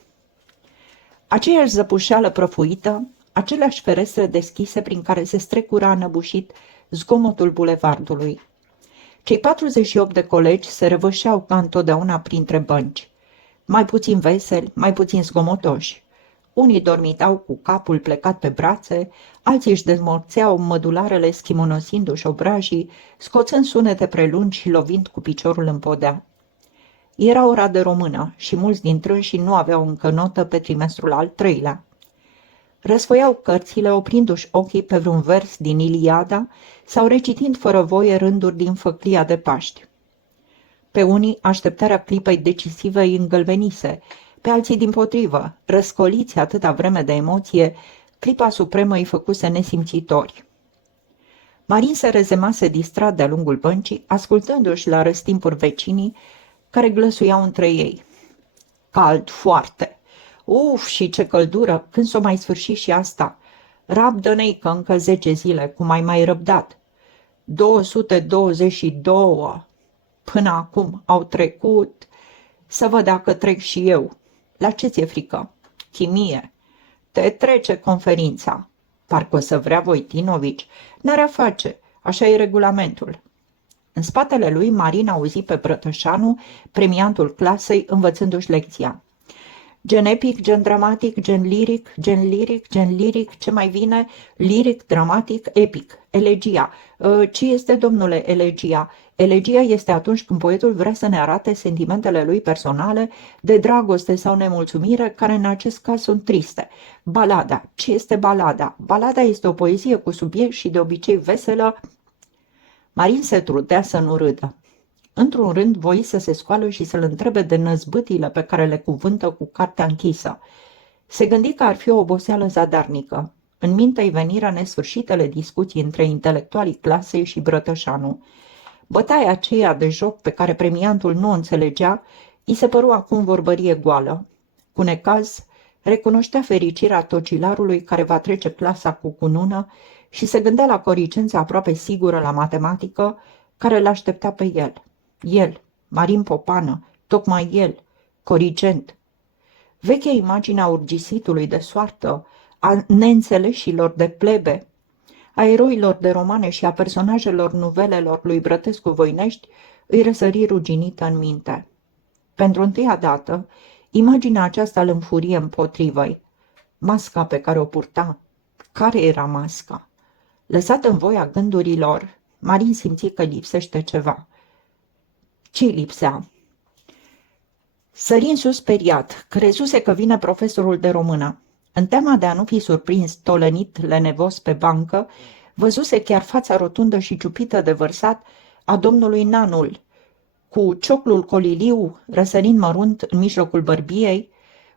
Aceeași zăpușeală prăfuită, aceleași ferestre deschise prin care se strecura înăbușit zgomotul bulevardului. Cei 48 de colegi se răvășeau ca întotdeauna printre bănci, mai puțin veseli, mai puțin zgomotoși. Unii dormitau cu capul plecat pe brațe, alții își dezmorțeau mădularele schimonosindu-și obrajii, scoțând sunete prelungi și lovind cu piciorul în podea. Era ora de română și mulți dintre înși nu aveau încă notă pe trimestrul al treilea. Răsfoiau cărțile oprindu-și ochii pe vreun vers din Iliada sau recitind fără voie rânduri din Făclia de Paști. Pe unii așteptarea clipei decisive îi îngălbenise, pe alții dimpotrivă, răscoliți atâta vreme de emoție, clipa supremă îi făcuse nesimțitori. Marin se rezemase distrat de-a lungul băncii, ascultându-și la răstimpuri vecinii care glăsuiau între ei. Cald foarte! Uf, și ce căldură! Când s-o mai sfârși și asta? Rabdă-ne-i că încă 10 zile, cum ai mai răbdat. 222! Până acum au trecut... Să văd dacă trec și eu. La ce ți-e frică? Chimie. Te trece conferința. Parcă o să vrea Voitinovici. N-ar face. Așa e regulamentul. În spatele lui, Marin auzi pe Brătășanu, premiantul clasei, învățându-și lecția. Gen epic, gen dramatic, gen liric, ce mai vine? Liric, dramatic, epic. Elegia. Ce este, domnule, elegia? Elegia este atunci când poetul vrea să ne arate sentimentele lui personale de dragoste sau nemulțumire, care în acest caz sunt triste. Balada. Ce este balada? Balada este o poezie cu subiect și de obicei veselă. Marin se trudea să nu râdă. Într-un rând voi să se scoală și să-l întrebe de năzbâtile pe care le cuvântă cu cartea închisă. Se gândi că ar fi o oboseală zadarnică. În minte îi veniră nesfârșitele discuții între intelectualii clasei și Brătășanu. Bătaia aceea de joc pe care premiantul nu o înțelegea, îi se păru acum vorbărie goală. Cu necaz, recunoștea fericirea tocilarului care va trece clasa cu cunună și se gândea la coricența aproape sigură la matematică care l-aștepta pe el. El, Marin Popană, tocmai el, corigent. Vechea imagine a urgisitului de soartă, a neînțeleșilor de plebe, a eroilor de romane și a personajelor nuvelelor lui Brătescu Voinești îi răsări ruginită în minte. Pentru întâia dată, imaginea aceasta îl înfurie împotrivă-i. Masca pe care o purta. Care era masca? Lăsat în voia gândurilor, Marin simți că lipsește ceva. Ce-i lipsea? Sări în sus speriat, crezuse că vine profesorul de română. În teama de a nu fi surprins tolănit lenevos pe bancă, văzuse chiar fața rotundă și ciupită de vărsat a domnului Nanul, cu cioclul coliliu răsărind mărunt în mijlocul bărbiei,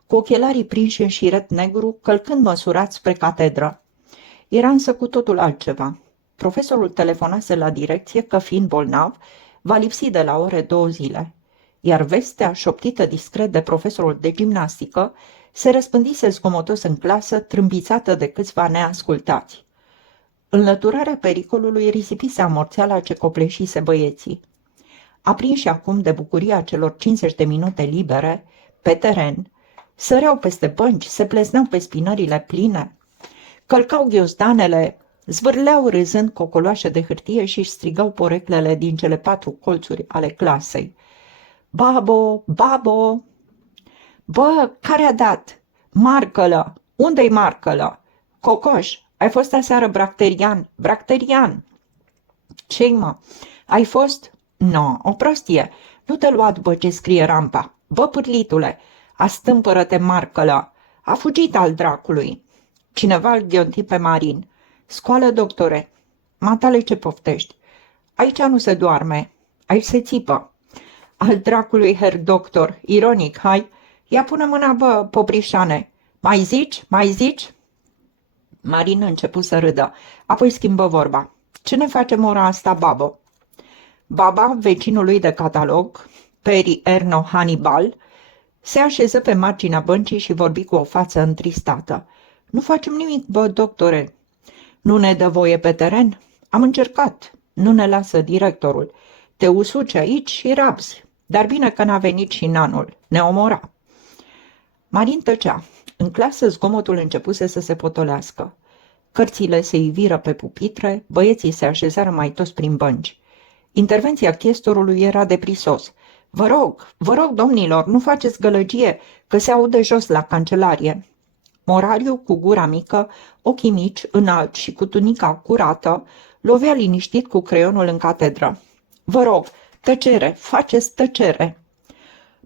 cu ochelarii prinși în șiret negru, călcând măsurat spre catedră. Era însă cu totul altceva. Profesorul telefonase la direcție că, fiind bolnav, va lipsi de la ore 2 zile, iar vestea, șoptită discret de profesorul de gimnastică, se răspândise zgomotos în clasă, trâmbițată de câțiva neascultați. Înlăturarea pericolului risipise amorțeala ce copleșise băieții. Aprinși acum de bucuria celor 50 de minute libere, pe teren, săreau peste bănci, se plezneau pe spinările pline, călcau ghiozdanele, zvârleau râzând cocoloașe de hârtie și strigau poreclele din cele 4 colțuri ale clasei. Babo, babo! Bă, care a dat? Marcălă! Unde-i Marcălă? Cocoș, Ai fost aseară Bracterian? Bracterian! Ce-i, mă? Ai fost? No, o prostie. Nu te lua după ce scrie rampa. Bă, pârlitule, astâmpără-te, marcălă. A fugit al dracului. Cineva îl ghionti pe Marin. Scoală, doctore. Matale, ce poftești? Aici nu se doarme. Aici se țipă. Al dracului, herr doctor. Ironic, hai. Ia pune mâna, bă, poprișane. Mai zici? Mai zici? Marin început să râdă. Apoi schimbă vorba. Ce ne facem ora asta, babă? Baba, vecinul lui de catalog, Peri Erno Hannibal, se așeză pe marginea băncii și vorbi cu o față întristată. Nu facem nimic, bă, doctore. Nu ne dă voie pe teren? Am încercat. Nu ne lasă directorul. Te usuci aici și rabzi. Dar bine că n-a venit și nanul. Ne omora. Marin tăcea. În clasă zgomotul începuse să se potolească. Cărțile se iviră pe pupitre, băieții se așezară mai toți prin bănci. Intervenția chestorului era deprisos. Vă rog, domnilor, nu faceți gălăgie, că se aude jos la cancelarie. Morariu, cu gura mică, ochii mici, înalt și cu tunica curată, lovea liniștit cu creionul în catedră. Vă rog, tăcere, faceți tăcere.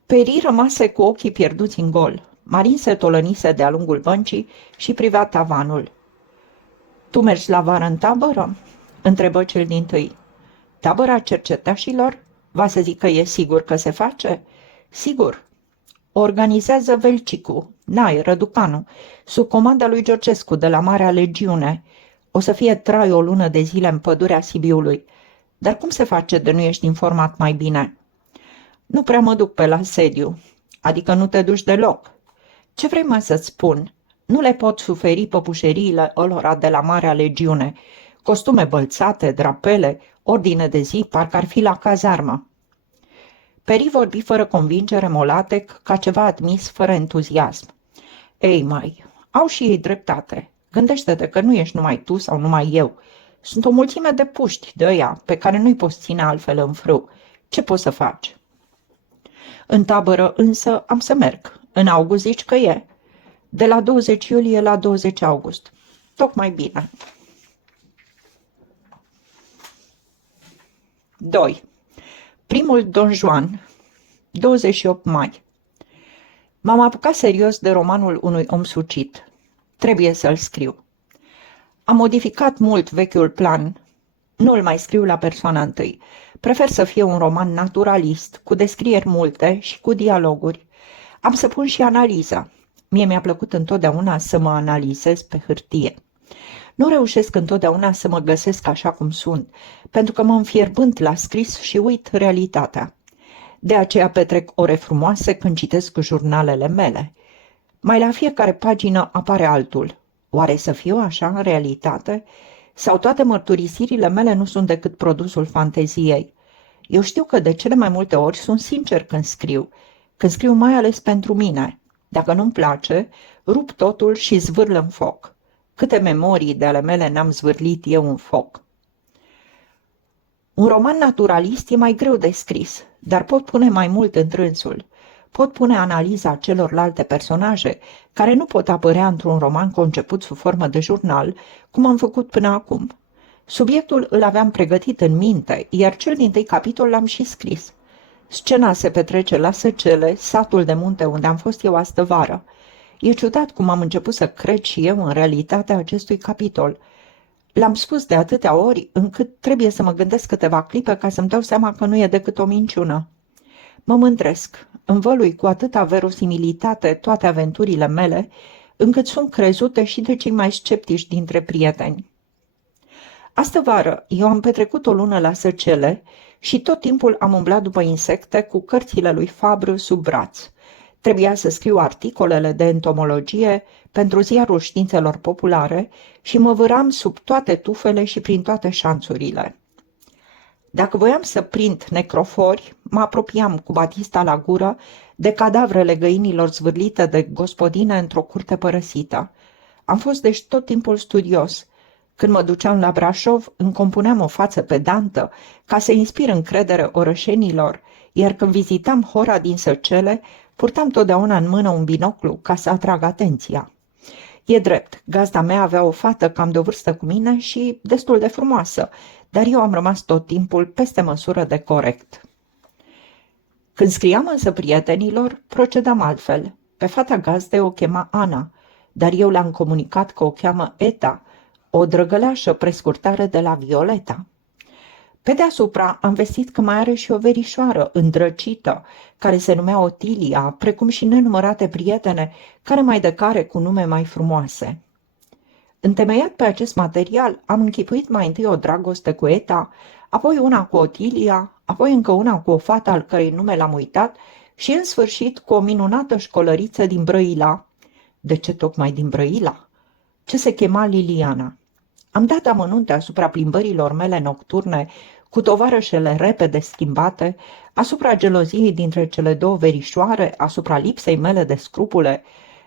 Peri rămase cu ochii pierduți în gol. Marin se tolănise de-a lungul băncii și privea tavanul. Tu mergi la vară în tabără?" întrebă cel dintâi. Tabăra cercetașilor? Va să zic că e sigur că se face? Sigur. Organizează Velcicu, Răducanu, sub comanda lui Georgescu de la Marea Legiune. O să fie trai o lună de zile în pădurea Sibiului. Dar cum se face de nu ești informat mai bine? Nu prea mă duc pe la sediu. Adică nu te duci deloc. Ce vrei mai să-ți spun? Nu le pot suferi păpușeriile ălora de la Marea Legiune. Costume bălțate, drapele, ordine de zi, parcă ar fi la cazarmă. Peri vorbi fără convingere, molatec, ca ceva admis fără entuziasm. Ei, mai, au și ei dreptate. Gândește-te că nu ești numai tu sau numai eu. Sunt o mulțime de puști de ăia pe care nu-i poți ține altfel în frâu. Ce poți să faci? În tabără însă am să merg. În august zici că e. De la 20 iulie la 20 august. Tocmai bine. 2. Primul Don Juan, 28 mai. M-am apucat serios de romanul unui om sucit. Trebuie să-l scriu. Am modificat mult vechiul plan. Nu îl mai scriu la persoana întâi. Prefer să fie un roman naturalist, cu descrieri multe și cu dialoguri. Am să pun și analiza. Mie mi-a plăcut întotdeauna să mă analizez pe hârtie. Nu reușesc întotdeauna să mă găsesc așa cum sunt, pentru că mă înfierbânt la scris și uit realitatea. De aceea petrec ore frumoase când citesc jurnalele mele. Mai la fiecare pagină apare altul. Oare să fiu așa în realitate? Sau toate mărturisirile mele nu sunt decât produsul fanteziei? Eu știu că de cele mai multe ori sunt sincer când scriu mai ales pentru mine. Dacă nu-mi place, rup totul și zvârl în foc. Câte memorii de ale mele n-am zvârlit eu în foc. Un roman naturalist e mai greu de scris, dar pot pune mai mult în trânsul. Pot pune analiza celorlalte personaje, care nu pot apărea într-un roman conceput sub formă de jurnal, cum am făcut până acum. Subiectul îl aveam pregătit în minte, iar cel dintâi capitol l-am și scris. Scena se petrece la Săcele, satul de munte unde am fost eu astăvară. E ciudat cum am început să cred și eu în realitatea acestui capitol. L-am spus de atâtea ori, încât trebuie să mă gândesc câteva clipe ca să-mi dau seama că nu e decât o minciună. Mă mândresc, învălui cu atâta verosimilitate toate aventurile mele, încât sunt crezute și de cei mai sceptici dintre prieteni. Astăvară eu am petrecut o lună la Săcele și tot timpul am umblat după insecte cu cărțile lui Fabre sub braț. Trebuia să scriu articolele de entomologie pentru ziarul Științelor Populare și mă vâram sub toate tufele și prin toate șanțurile. Dacă voiam să prind necrofori, mă apropiam cu batista la gură de cadavrele găinilor zvârlite de gospodine într-o curte părăsită. Am fost deci tot timpul studios. Când mă duceam la Brașov, îmi compuneam o față pedantă ca să inspir încredere orășenilor, iar când vizitam hora din Săcele, purtam totdeauna în mână un binoclu ca să atrag atenția. E drept, gazda mea avea o fată cam de o vârstă cu mine și destul de frumoasă, dar eu am rămas tot timpul peste măsură de corect. Când scriam însă prietenilor, procedam altfel. Pe fata gazdei o chema Ana, dar eu le-am comunicat că o cheamă Eta, o drăgălașă prescurtare de la Violeta. Pe deasupra am vestit că mai are și o verișoară îndrăcită, care se numea Otilia, precum și nenumărate prietene, care mai de care cu nume mai frumoase. Întemeiat pe acest material, am închipuit mai întâi o dragoste cu Eta, apoi una cu Otilia, apoi încă una cu o fată al cărei nume l-am uitat și, în sfârșit, cu o minunată școlăriță din Brăila. De ce tocmai din Brăila? Ce se chema Liliana. Am dat amănunte asupra plimbărilor mele nocturne cu tovarășele repede schimbate, asupra geloziei dintre cele două verișoare, asupra lipsei mele de scrupule,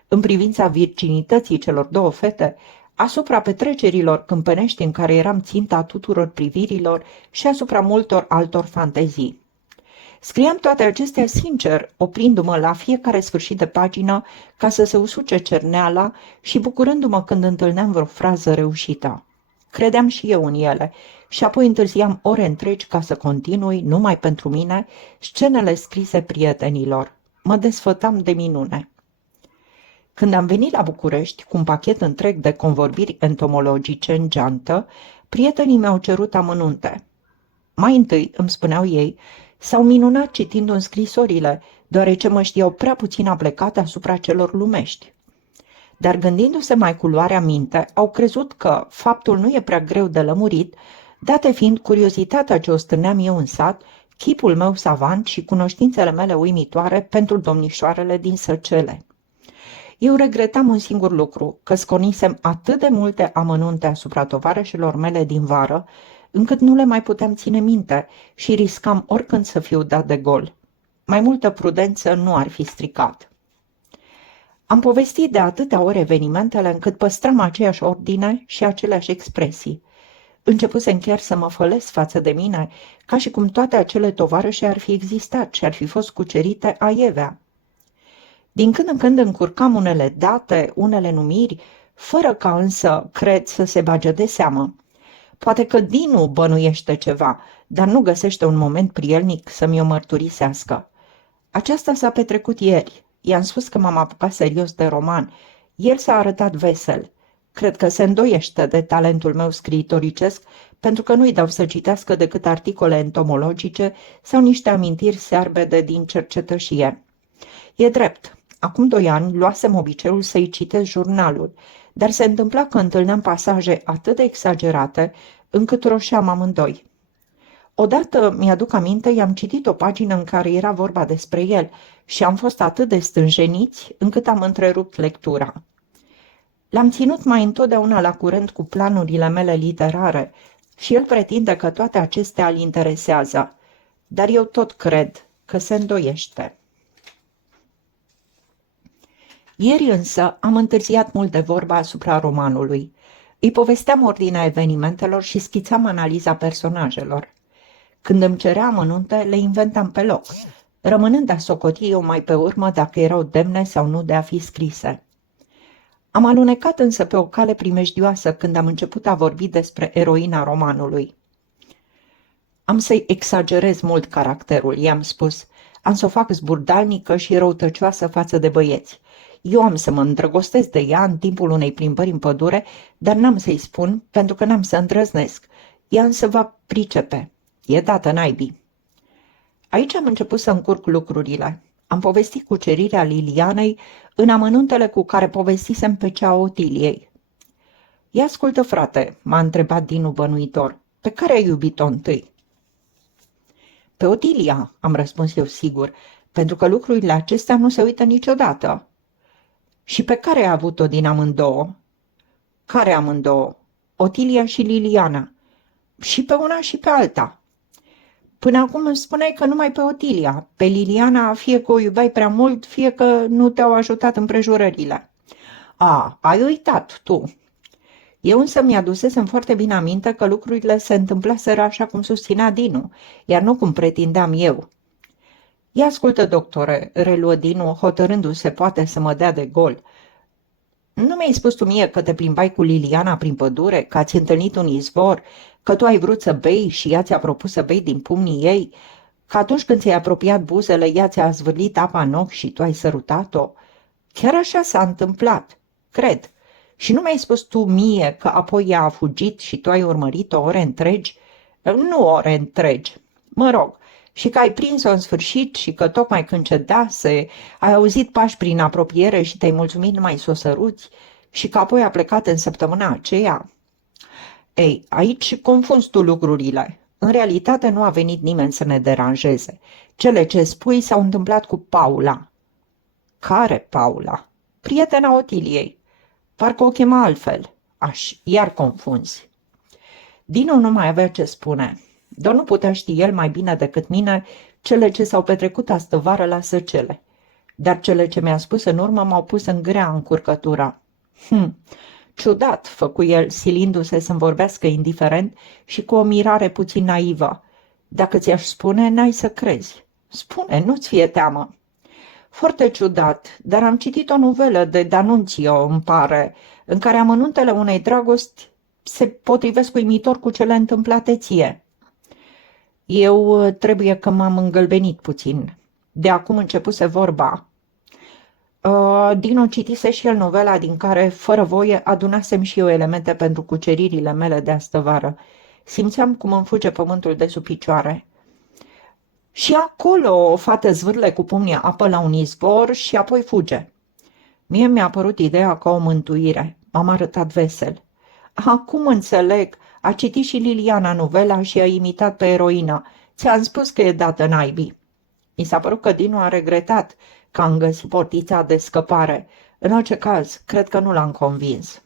în privința virginității celor două fete, asupra petrecerilor câmpenești în care eram ținta tuturor privirilor și asupra multor altor fantezii. Scriam toate acestea sincer, oprindu-mă la fiecare sfârșit de pagină ca să se usuce cerneala și bucurându-mă când întâlneam vreo frază reușită. Credeam și eu în ele și apoi întârziam ore întregi ca să continui, numai pentru mine, scenele scrise prietenilor. Mă desfătam de minune. Când am venit la București cu un pachet întreg de convorbiri entomologice în geantă, prietenii mi-au cerut amănunte. Mai întâi, îmi spuneau ei, s-au minunat citind scrisorile, deoarece mă știau prea puțin aplecat asupra celor lumești. Dar gândindu-se mai cu luarea minte, au crezut că faptul nu e prea greu de lămurit, date fiind curiozitatea ce o stârneam eu în sat, chipul meu savant și cunoștințele mele uimitoare pentru domnișoarele din Săcele. Eu regretam un singur lucru, că sconisem atât de multe amănunte asupra tovarășilor mele din vară, încât nu le mai puteam ține minte și riscam oricând să fiu dat de gol. Mai multă prudență nu ar fi stricat. Am povestit de atâtea ori evenimentele încât păstram aceeași ordine și aceleași expresii. Începusem chiar să mă fălesc față de mine, ca și cum toate acele tovarășe ar fi existat și ar fi fost cucerite aievea. Din când în când încurcam unele date, unele numiri, fără ca însă, cred, să se bage de seamă. Poate că Dinu bănuiește ceva, dar nu găsește un moment prielnic să mi-o mărturisească. Aceasta s-a petrecut ieri. I-am spus că m-am apucat serios de roman. El s-a arătat vesel. Cred că se îndoiește de talentul meu scriitoricesc, pentru că nu-i dau să citească decât articole entomologice sau niște amintiri searbede din cercetășie. E drept. Acum 2 ani luasem obiceiul să-i citesc jurnalul, dar se întâmpla că întâlneam pasaje atât de exagerate, încât roșeam amândoi. Odată, mi-aduc aminte, i-am citit o pagină în care era vorba despre el și am fost atât de stânjeniți încât am întrerupt lectura. L-am ținut mai întotdeauna la curent cu planurile mele literare și el pretinde că toate acestea îl interesează, dar eu tot cred că se îndoiește. Ieri însă am întârziat mult de vorba asupra romanului. Îi povesteam ordinea evenimentelor și schițam analiza personajelor. Când îmi cerea amănunte, le inventam pe loc, rămânând a socoti eu mai pe urmă dacă erau demne sau nu de a fi scrise. Am alunecat însă pe o cale primejdioasă când am început a vorbi despre eroina romanului. Am să-i exagerez mult caracterul, i-am spus. Am să o fac zburdalnică și răutăcioasă față de băieți. Eu am să mă îndrăgostesc de ea în timpul unei plimbări în pădure, dar n-am să-i spun, pentru că n-am să îndrăznesc. Ea însă va pricepe. E dată naibii. Aici am început să încurc lucrurile. Am povestit cucerirea Lilianei în amănuntele cu care povestisem pe cea a Otiliei. Ia ascultă, frate, m-a întrebat Dinu bănuitor. Pe care ai iubit-o întâi? Pe Otilia, am răspuns eu sigur, pentru că lucrurile acestea nu se uită niciodată. Și pe care ai avut-o din amândouă? Care amândouă? Otilia și Liliana. Și pe una și pe alta. Până acum îmi spuneai că numai pe Otilia. Pe Liliana fie că o iubeai prea mult, fie că nu te-au ajutat împrejurările. Ai uitat, tu. Eu însă mi-adusesem foarte bine aminte că lucrurile se întâmplaseră așa cum susținea Dinu, iar nu cum pretindeam eu. Ia ascultă, doctore, reluă Dinu, hotărându-se poate să mă dea de gol. Nu mi-ai spus tu mie că te plimbai cu Liliana prin pădure, că ați întâlnit un izvor, că tu ai vrut să bei și ea ți-a propus să bei din pumnii ei, că atunci când ți-ai apropiat buzele, ea ți-a zvârlit apa în ochi și tu ai sărutat-o? Chiar așa s-a întâmplat, cred. Și nu mi-ai spus tu mie că apoi ea a fugit și tu ai urmărit-o ore întregi? Nu ore întregi, mă rog, și că ai prins-o în sfârșit și că tocmai când cedase, ai auzit pași prin apropiere și te-ai mulțumit numai să o săruți și că apoi a plecat în săptămâna aceea? Ei, aici confunzi tu lucrurile. În realitate nu a venit nimeni să ne deranjeze. Cele ce spui s-au întâmplat cu Paula. Care Paula? Prietena Otiliei. Parcă o chema altfel. Iar confunzi. Dinu nu mai avea ce spune, dar nu putea ști el mai bine decât mine cele ce s-au petrecut astăvară la Săcele. Dar cele ce mi-a spus în urmă m-au pus în grea încurcătura. Ciudat, făcu el, silindu-se să-mi vorbească indiferent și cu o mirare puțin naivă. Dacă ți-aș spune, n-ai să crezi. Spune, nu-ți fie teamă. Foarte ciudat, dar am citit o novelă de D'Annunzio, îmi pare, în care amănuntele unei dragosti se potrivesc uimitor cu cele întâmplate ție. Eu trebuie că m-am îngălbenit puțin. De acum începuse vorba. Dino citise și el novela din care, fără voie, adunasem și eu elemente pentru cuceririle mele de astăvară. Simțeam cum îmi fuge pământul de sub picioare. Și acolo o fată zvârle cu pumnii apă la un izvor și apoi fuge. Mie mi-a părut ideea ca o mântuire. M-am arătat vesel. Acum înțeleg, a citit și Liliana novela și a imitat pe eroina. Ți-am spus că e dată naibii. Mi s-a părut că Dinu a regretat că am găsit portița de scăpare. În orice caz, cred că nu l-am convins.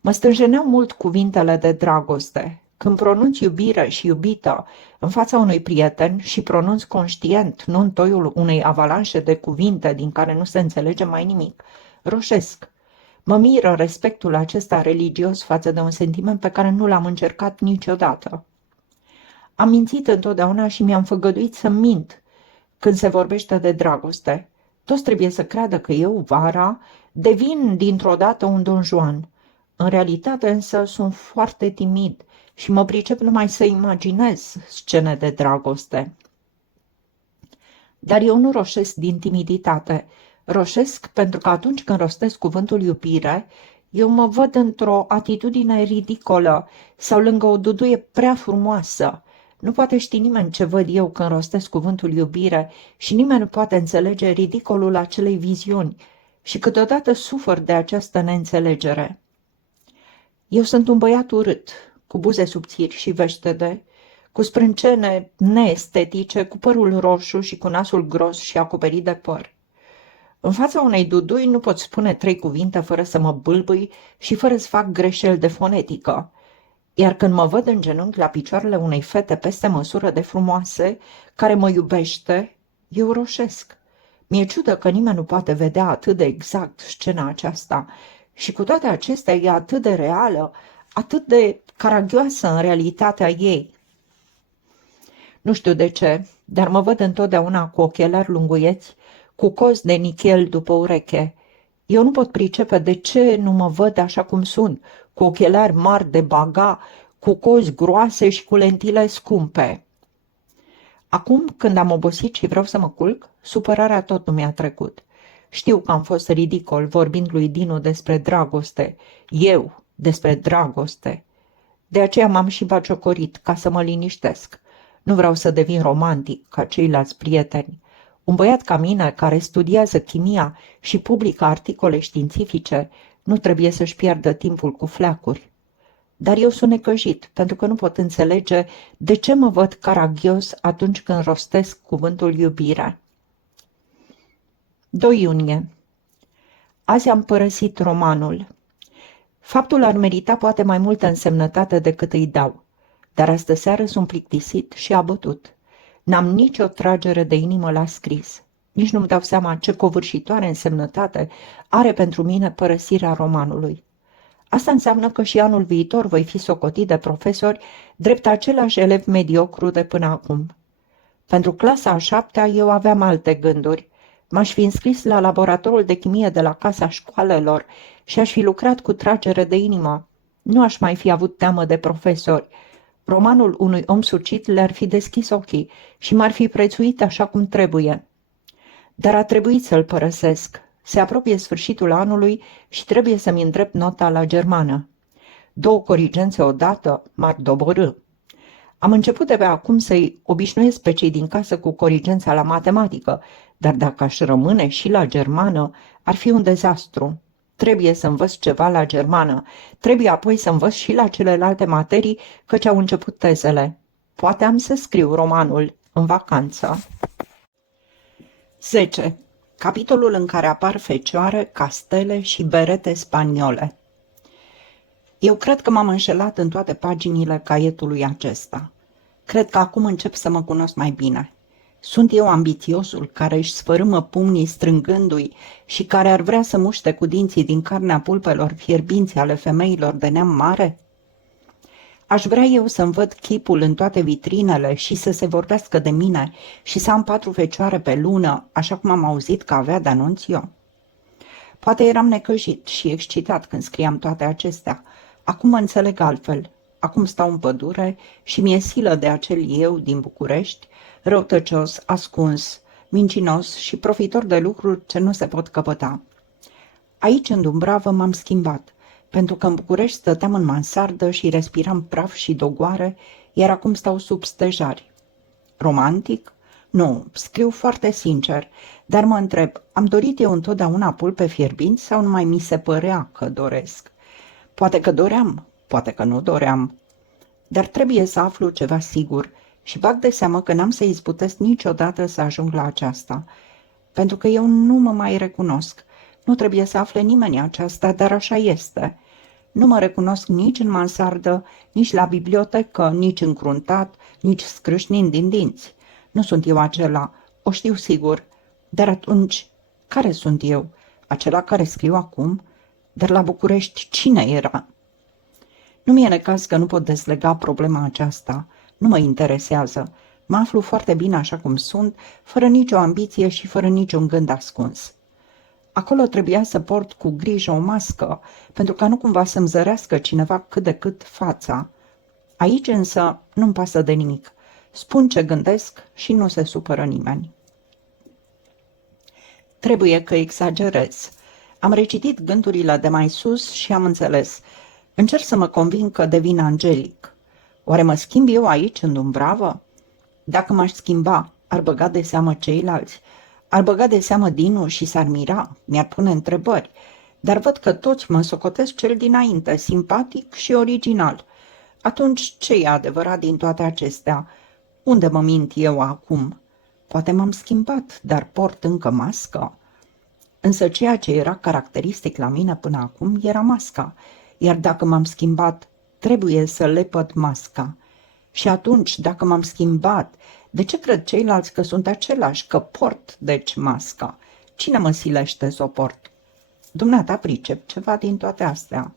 Mă stânjeneau mult cuvintele de dragoste. Când pronunț iubire și iubită în fața unui prieten și pronunț conștient, nu în toiul unei avalanșe de cuvinte din care nu se înțelege mai nimic, roșesc. Mă miră respectul acesta religios față de un sentiment pe care nu l-am încercat niciodată. Am mințit întotdeauna și mi-am făgăduit să mint când se vorbește de dragoste. Toți trebuie să creadă că eu, Vara, devin dintr-o dată un Don Juan. În realitate însă sunt foarte timid și mă pricep numai să imaginez scene de dragoste. Dar eu nu roșesc din timiditate. Roșesc pentru că atunci când rostesc cuvântul iubire, eu mă văd într-o atitudine ridicolă sau lângă o duduie prea frumoasă. Nu poate ști nimeni ce văd eu când rostesc cuvântul iubire și nimeni nu poate înțelege ridicolul acelei viziuni și câteodată sufăr de această neînțelegere. Eu sunt un băiat urât, cu buze subțiri și veștede, cu sprâncene neestetice, cu părul roșu și cu nasul gros și acoperit de păr. În fața unei dudui nu pot spune 3 cuvinte fără să mă bâlbâi și fără să fac greșeli de fonetică. Iar când mă văd în genunchi la picioarele unei fete peste măsură de frumoase, care mă iubește, eu roșesc. Mi-e ciudă că nimeni nu poate vedea atât de exact scena aceasta și cu toate acestea e atât de reală, atât de caragioasă în realitatea ei. Nu știu de ce, dar mă văd întotdeauna cu ochelari lunguieți, cu cozi de nichel după ureche. Eu nu pot pricepe de ce nu mă văd așa cum sunt, cu ochelari mari de baga, cu cozi groase și cu lentile scumpe. Acum, când am obosit și vreau să mă culc, supărarea tot nu mi-a trecut. Știu că am fost ridicol vorbind lui Dinu despre dragoste. Eu, despre dragoste. De aceea m-am și bagiocorit, ca să mă liniștesc. Nu vreau să devin romantic, ca ceilalți prieteni. Un băiat ca mine, care studiază chimia și publică articole științifice, nu trebuie să-și pierdă timpul cu fleacuri. Dar eu sunt necăjit, pentru că nu pot înțelege de ce mă văd caragios atunci când rostesc cuvântul iubire. 2 iunie. Azi am părăsit romanul. Faptul ar merita poate mai multă însemnătate decât îi dau, dar astă-seară sunt plictisit și abătut. N-am nicio tragere de inimă la scris. Nici nu-mi dau seama ce covârșitoare însemnătate are pentru mine părăsirea romanului. Asta înseamnă că și anul viitor voi fi socotit de profesori drept același elev mediocru de până acum. Pentru clasa a 7-a eu aveam alte gânduri. M-aș fi înscris la laboratorul de chimie de la Casa Școalelor și aș fi lucrat cu tragere de inimă. Nu aș mai fi avut teamă de profesori. Romanul unui om sucit le-ar fi deschis ochii și m-ar fi prețuit așa cum trebuie. Dar a trebuit să-l părăsesc. Se apropie sfârșitul anului și trebuie să-mi îndrept nota la germană. 2 corigențe odată m-ar doborî. Am început de pe acum să-i obișnuiesc pe cei din casă cu corigența la matematică, dar dacă aș rămâne și la germană, ar fi un dezastru. Trebuie să învăț ceva la germană, trebuie apoi să învăț și la celelalte materii, căci au început tezele. Poate am să scriu romanul în vacanță. 10. Capitolul în care apar fecioare, castele și berete spaniole. Eu cred că m-am înșelat în toate paginile caietului acesta. Cred că acum încep să mă cunosc mai bine. Sunt eu ambițiosul care își sfărâmă pumnii strângându-i și care ar vrea să muște cu dinții din carnea pulpelor fierbinți ale femeilor de neam mare? Aș vrea eu să-mi văd chipul în toate vitrinele și să se vorbească de mine și să am 4 fecioare pe lună, așa cum am auzit că avea D'Annunzio. Poate eram necăjit și excitat când scriam toate acestea. Acum mă înțeleg altfel. Acum stau în pădure și mi-e silă de acel eu din București, răutăcios, ascuns, mincinos și profitor de lucruri ce nu se pot căpăta. Aici, în Dumbravă, m-am schimbat, pentru că în București stăteam în mansardă și respiram praf și dogoare, iar acum stau sub stejari. Romantic? Nu, scriu foarte sincer, dar mă întreb, am dorit eu întotdeauna pulpe fierbinți sau numai mi se părea că doresc? Poate că doream, poate că nu doream, dar trebuie să aflu ceva sigur și bag de seamă că n-am să izbutesc niciodată să ajung la aceasta, pentru că eu nu mă mai recunosc. Nu trebuie să afle nimeni aceasta, dar așa este. Nu mă recunosc nici în mansardă, nici la bibliotecă, nici încruntat, nici scrâșnind din dinți. Nu sunt eu acela, o știu sigur, dar atunci, care sunt eu? Acela care scriu acum? Dar la București cine era? Nu mi-e necaz că nu pot dezlega problema aceasta. Nu mă interesează. Mă aflu foarte bine așa cum sunt, fără nicio ambiție și fără niciun gând ascuns. Acolo trebuia să port cu grijă o mască, pentru ca nu cumva să-mi zărească cineva cât de cât fața. Aici însă nu-mi pasă de nimic. Spun ce gândesc și nu se supără nimeni. Trebuie că exagerez. Am recitit gândurile de mai sus și am înțeles. Încerc să mă conving că devin angelic. Oare mă schimb eu aici, în Dumbravă? Dacă m-aș schimba, ar băga de seamă ceilalți. Ar băga de seamă Dinu și s-ar mira, mi-ar pune întrebări. Dar văd că toți mă socotesc cel dinainte, simpatic și original. Atunci ce e adevărat din toate acestea? Unde mă mint eu acum? Poate m-am schimbat, dar port încă mască. Însă ceea ce era caracteristic la mine până acum era masca, iar dacă m-am schimbat, trebuie să lepăd masca. Și atunci, dacă m-am schimbat, de ce cred ceilalți că sunt același, că port, deci, masca? Cine mă silește să o port? Dumneata pricep ceva din toate astea.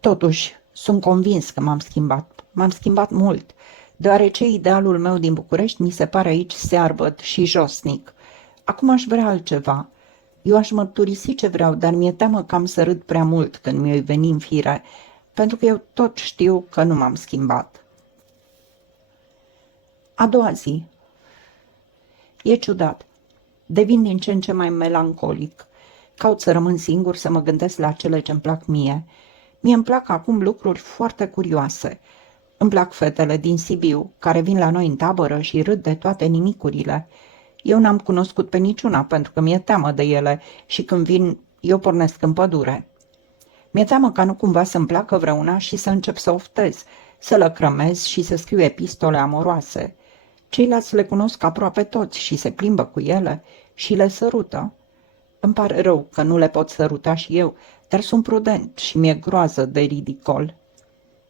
Totuși, sunt convins că m-am schimbat. M-am schimbat mult, deoarece idealul meu din București mi se pare aici searbăd și josnic. Acum aș vrea altceva. Eu aș mărturisi ce vreau, dar mi-e teamă că am să râd prea mult când mi-o veni în fire, pentru că eu tot știu că nu m-am schimbat. A doua zi. E ciudat. Devin din ce în ce mai melancolic. Caut să rămân singur, să mă gândesc la cele ce-mi plac mie. Mie îmi plac acum lucruri foarte curioase. Îmi plac fetele din Sibiu, care vin la noi în tabără și râd de toate nimicurile. Eu n-am cunoscut pe niciuna pentru că mi-e teamă de ele și când vin, eu pornesc în pădure. Mi-e teamă ca nu cumva să-mi placă vreuna și să încep să oftez, să lăcrămez și să scriu epistole amoroase. Ceilalți le cunosc aproape toți și se plimbă cu ele și le sărută. Îmi pare rău că nu le pot săruta și eu, dar sunt prudent și mi-e groază de ridicol.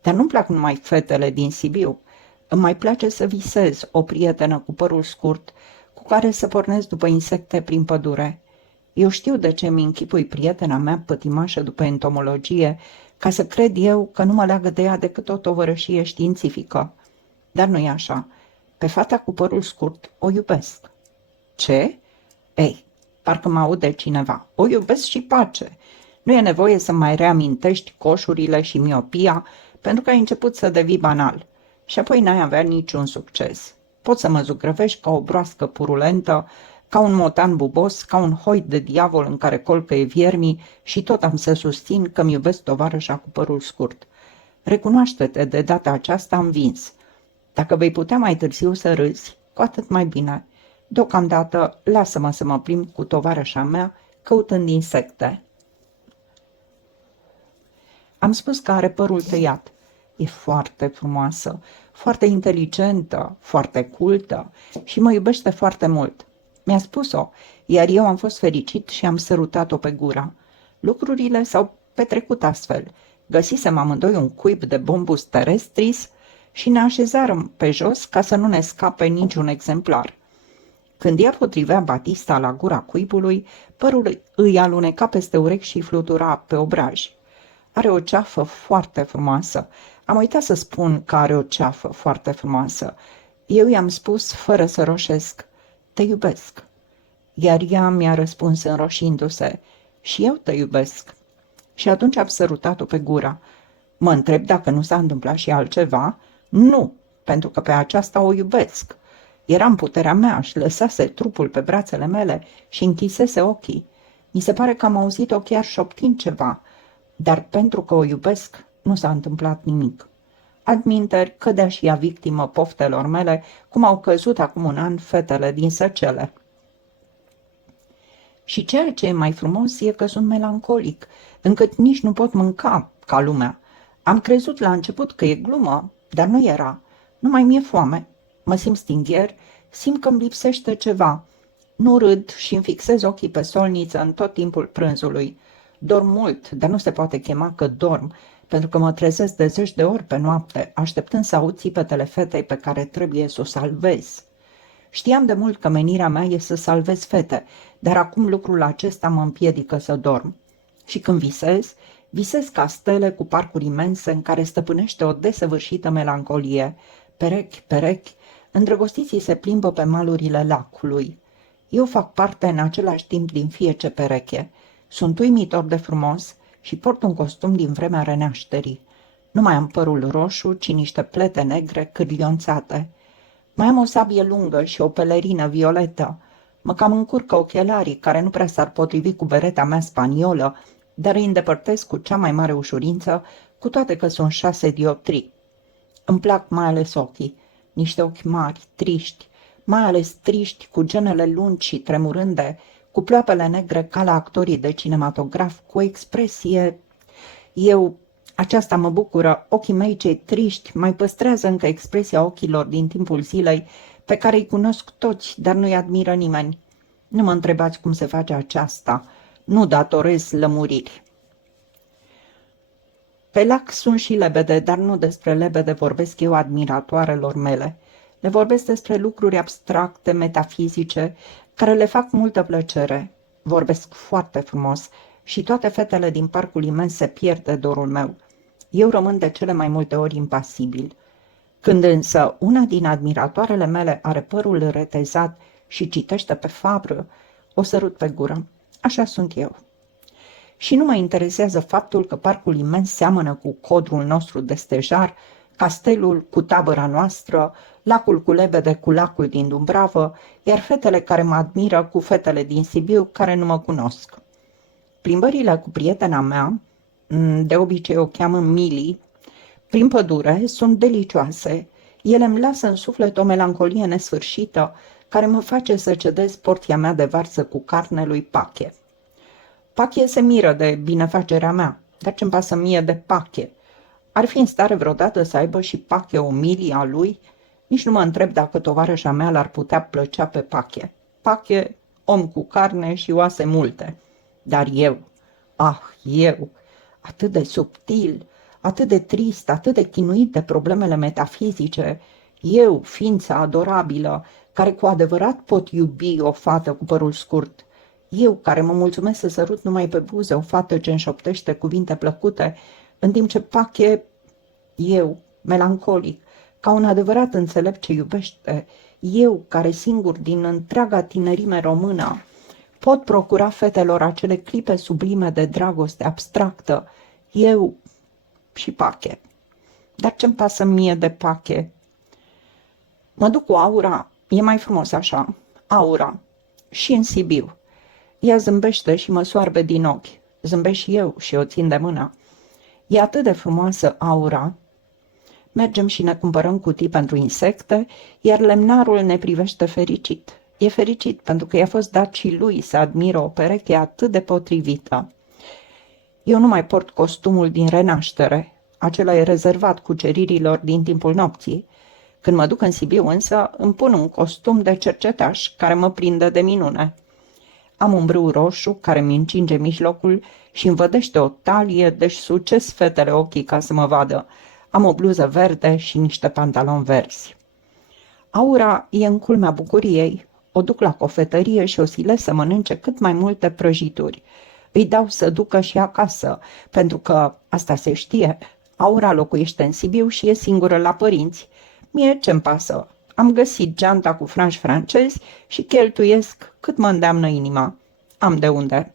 Dar nu-mi plac numai fetele din Sibiu. Îmi mai place să visez o prietenă cu părul scurt, cu care să pornesc după insecte prin pădure. Eu știu de ce mi închipui prietena mea pătimașă după entomologie, ca să cred eu că nu mă leagă de ea decât o tovărășie științifică. Dar nu e așa. Pe fata cu părul scurt o iubesc. Ce? Ei, parcă mă aude cineva. O iubesc și pace. Nu e nevoie să mai reamintești coșurile și miopia, pentru că ai început să devii banal. Și apoi n-ai avea niciun succes. Poți să mă zugrăvești ca o broască purulentă, ca un motan bubos, ca un hoit de diavol în care colcăie viermii și tot am să susțin că-mi iubesc tovarășa cu părul scurt. Recunoaște-te, de data aceasta am vins. Dacă vei putea mai târziu să râzi, cu atât mai bine. Deocamdată, lasă-mă să mă plimb cu tovarășa mea, căutând insecte. Am spus că are părul tăiat. E foarte frumoasă, foarte inteligentă, foarte cultă și mă iubește foarte mult. Mi-a spus-o, iar eu am fost fericit și am sărutat-o pe gură. Lucrurile s-au petrecut astfel. Găsisem amândoi un cuib de bombus terrestris și ne așezarăm pe jos ca să nu ne scape niciun exemplar. Când ea potrivea Batista la gura cuibului, părul îi aluneca peste urechi și flutura pe obraj. Are o ceafă foarte frumoasă. Am uitat să spun că are o ceafă foarte frumoasă. Eu i-am spus, fără să roșesc, te iubesc. Iar ea mi-a răspuns înroșindu-se, și eu te iubesc. Și atunci am sărutat-o pe gură. Mă întreb dacă nu s-a întâmplat și altceva? Nu, pentru că pe aceasta o iubesc. Era în puterea mea, și lăsase trupul pe brațele mele și închisese ochii. Mi se pare că am auzit-o chiar șoptind ceva, dar pentru că o iubesc, nu s-a întâmplat nimic. Adminteri, cădea și ea victimă poftelor mele, cum au căzut acum un an fetele din Săcele. Și ceea ce e mai frumos e că sunt melancolic, încât nici nu pot mânca ca lumea. Am crezut la început că e glumă, dar nu era. Nu mai mi-e foame. Mă simt stingher, simt că îmi lipsește ceva. Nu râd și îmi fixez ochii pe solniță în tot timpul prânzului. Dorm mult, dar nu se poate chema că dorm, pentru că mă trezesc de 10 de ori pe noapte, așteptând să aud țipetele fetei pe care trebuie să o salvez. Știam de mult că menirea mea e să salvez fete, dar acum lucrul acesta mă împiedică să dorm. Și când visez ca stele cu parcuri imense în care stăpânește o desăvârșită melancolie. Perechi, îndrăgostiții se plimbă pe malurile lacului. Eu fac parte în același timp din fiecare pereche. Sunt uimitor de frumos și port un costum din vremea renașterii. Nu mai am părul roșu, ci niște plete negre cârlionțate. Mai am o sabie lungă și o pelerină violetă. Mă cam încurcă ochelarii, care nu prea s-ar potrivi cu bereta mea spaniolă, dar îi îndepărtez cu cea mai mare ușurință, cu toate că sunt 6 dioptrii. Îmi plac mai ales ochii, niște ochi mari, triști, mai ales triști, cu genele lungi și tremurânde, cu ploapele negre ca la actorii de cinematograf, cu expresie. Aceasta mă bucură, ochii mei cei triști mai păstrează încă expresia ochilor din timpul zilei, pe care îi cunosc toți, dar nu-i admiră nimeni. Nu mă întrebați cum se face aceasta, nu datorez lămuriri. Pe lac sunt și lebede, dar nu despre lebede vorbesc eu admiratoarelor mele. Le vorbesc despre lucruri abstracte, metafizice, care le fac multă plăcere. Vorbesc foarte frumos și toate fetele din parcul imens se pierd de dorul meu. Eu rămân de cele mai multe ori impasibil. Când însă una din admiratoarele mele are părul retezat și citește pe fabră, o sărut pe gură. Așa sunt eu. Și nu mă interesează faptul că parcul imens seamănă cu codrul nostru de stejar, castelul cu tabăra noastră, lacul cu lebede cu lacul din Dumbravă, iar fetele care mă admiră cu fetele din Sibiu care nu mă cunosc. Plimbările cu prietena mea, de obicei o cheamă Mili, prin pădure sunt delicioase. Ele îmi lasă în suflet o melancolie nesfârșită care mă face să cedez porția mea de varză cu carne lui Pache. Pache se miră de binefacerea mea, dar ce-mi pasă mie de Pache? Ar fi în stare vreodată să aibă și Pache o Mili a lui? Nici nu mă întreb dacă tovarășa mea l-ar putea plăcea pe Pache. Pache, om cu carne și oase multe. Dar eu, eu, atât de subtil, atât de trist, atât de chinuit de problemele metafizice, eu, ființa adorabilă, care cu adevărat pot iubi o fată cu părul scurt, eu, care mă mulțumesc să sărut numai pe buze o fată ce înșoptește cuvinte plăcute, în timp ce Pache, eu, melancolic, Ca un adevărat înțelept ce iubește, eu, care singur din întreaga tinerime română, pot procura fetelor acele clipe sublime de dragoste abstractă, eu și Pache. Dar ce-mi pasă mie de Pache? Mă duc cu Aura, e mai frumos așa, Aura, și în Sibiu. Ea zâmbește și mă soarbe din ochi, zâmbesc și eu și o țin de mână. E atât de frumoasă Aura. Mergem și ne cumpărăm cutii pentru insecte, iar lemnarul ne privește fericit. E fericit pentru că i-a fost dat și lui să admiră o pereche atât de potrivită. Eu nu mai port costumul din renaștere, acela e rezervat cuceririlor din timpul nopții. Când mă duc în Sibiu însă, îmi pun un costum de cercetaș care mă prinde de minune. Am un brâu roșu care mi încinge mijlocul și îmi vădește o talie, deci sucesc fetele ochii ca să mă vadă. Am o bluză verde și niște pantaloni verzi. Aura e în culmea bucuriei. O duc la cofetărie și o silesc să mănânce cât mai multe prăjituri. Îi dau să ducă și acasă, pentru că, asta se știe, Aura locuiește în Sibiu și e singură la părinți. Mie ce-mi pasă? Am găsit geanta cu franci francezi și cheltuiesc cât mă îndeamnă inima. Am de unde.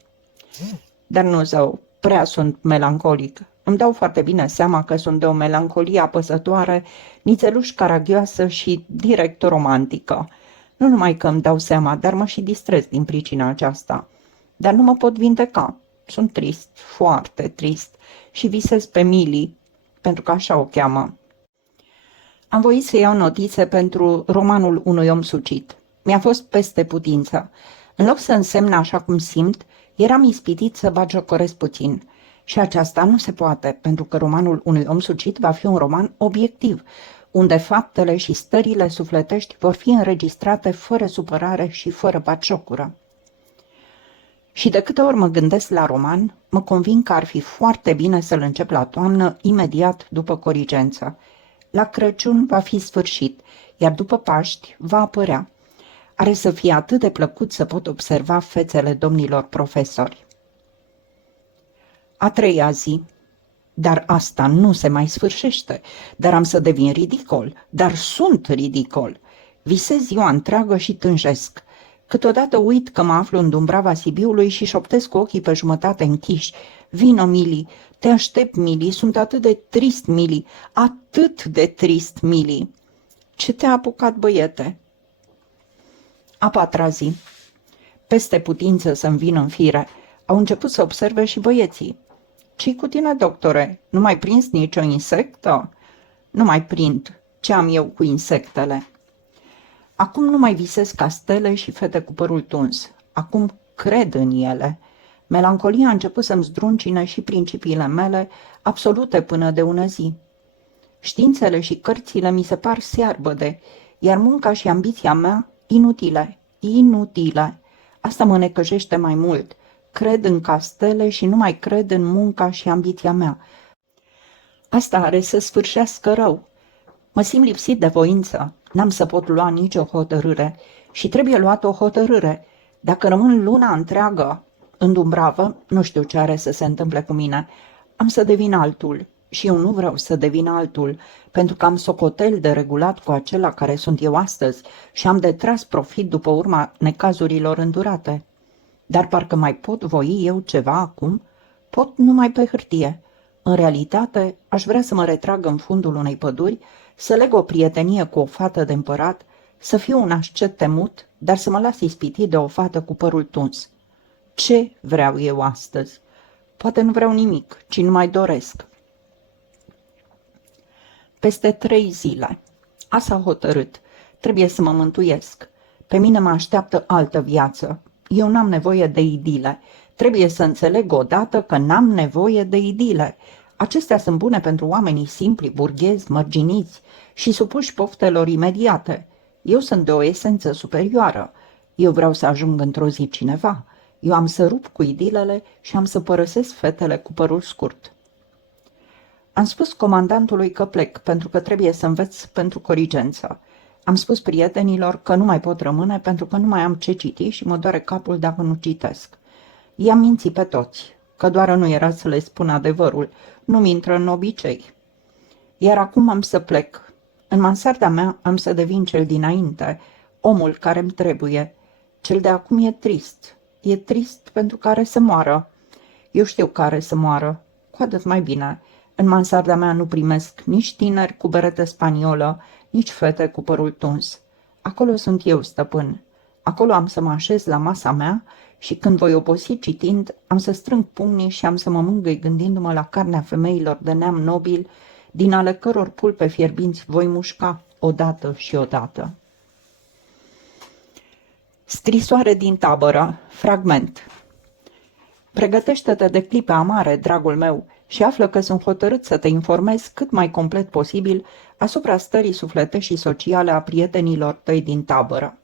Dar nu zău, prea sunt melancolic. Îmi dau foarte bine seama că sunt de o melancolie apăsătoare, nițeluș caragioasă și direct romantică. Nu numai că îmi dau seama, dar mă și distrez din pricina aceasta. Dar nu mă pot vindeca. Sunt trist, foarte trist și visez pe Mili, pentru că așa o cheamă. Am voit să iau notițe pentru romanul unui om sucit. Mi-a fost peste putință. În loc să însemn așa cum simt, eram ispitit să bagiocoresc puțin. Și aceasta nu se poate, pentru că romanul unui om sucit va fi un roman obiectiv, unde faptele și stările sufletești vor fi înregistrate fără supărare și fără batjocură. Și de câte ori mă gândesc la roman, mă convin că ar fi foarte bine să-l încep la toamnă, imediat după Corigență. La Crăciun va fi sfârșit, iar după Paști va apărea. Are să fie atât de plăcut să pot observa fețele domnilor profesori. A treia zi. Dar asta nu se mai sfârșește, dar am să devin ridicol, dar sunt ridicol. Visez ziua întreagă și tânjesc. Câteodată uit că mă aflu în Dumbrava Sibiului și șoptesc cu ochii pe jumătate închiși. Vino, Mili, te aștept, Mili, sunt atât de trist, Mili, atât de trist, Mili. Ce te-a apucat, băiete? A patra zi. Peste putință să-mi vin în fire. Au început să observe și băieții. Ce-i cu tine, doctore? Nu mai prins nicio insectă? Nu mai prind. Ce am eu cu insectele? Acum nu mai visez castele și fete cu părul tuns. Acum cred în ele. Melancolia a început să-mi zdruncine și principiile mele, absolute până de ună zi. Științele și cărțile mi se par searbăde, iar munca și ambiția mea inutile, inutile. Asta mă necăjește mai mult. Cred în castele și nu mai cred în munca și ambiția mea. Asta are să sfârșească rău. Mă simt lipsit de voință. N-am să pot lua nicio hotărâre și trebuie luată o hotărâre. Dacă rămân luna întreagă în Dumbravă, nu știu ce are să se întâmple cu mine. Am să devin altul și eu nu vreau să devin altul, pentru că am socotel de regulat cu acela care sunt eu astăzi și am de tras profit după urma necazurilor îndurate. Dar parcă mai pot voi eu ceva acum? Pot numai pe hârtie. În realitate, aș vrea să mă retrag în fundul unei păduri, să leg o prietenie cu o fată de împărat, să fiu un ascet temut, dar să mă las ispitit de o fată cu părul tuns. Ce vreau eu astăzi? Poate nu vreau nimic, ci numai doresc. Peste 3 zile. A s-a hotărât. Trebuie să mă mântuiesc. Pe mine mă așteaptă altă viață. Eu n-am nevoie de idile. Trebuie să înțeleg odată că n-am nevoie de idile. Acestea sunt bune pentru oamenii simpli, burghezi, mărginiți și supuși poftelor imediate. Eu sunt de o esență superioară. Eu vreau să ajung într-o zi cineva. Eu am să rup cu idilele și am să părăsesc fetele cu părul scurt. Am spus comandantului că plec, pentru că trebuie să învăț pentru Corigență. Am spus prietenilor că nu mai pot rămâne pentru că nu mai am ce citi și mă doare capul dacă nu citesc. I-am mințit pe toți, că doar nu era să le spun adevărul, nu-mi intră în obicei. Iar acum am să plec. În mansarda mea am să devin cel dinainte, omul care-mi trebuie. Cel de acum e trist. E trist pentru că are să moară. Eu știu că are să moară. Cu atât mai bine. În mansarda mea nu primesc nici tineri cu berete spaniolă, nici fete cu părul tuns. Acolo sunt eu, stăpân. Acolo am să mă așez la masa mea și când voi obosi citind, am să strâng pumnii și am să mă mângâi gândindu-mă la carnea femeilor de neam nobil, din ale căror pulpe fierbinți voi mușca odată și odată. Scrisoare din tabără, fragment. Pregătește-te de clipe amare, dragul meu, și află că sunt hotărât să te informez cât mai complet posibil asupra stării sufletești și sociale a prietenilor tăi din tabără.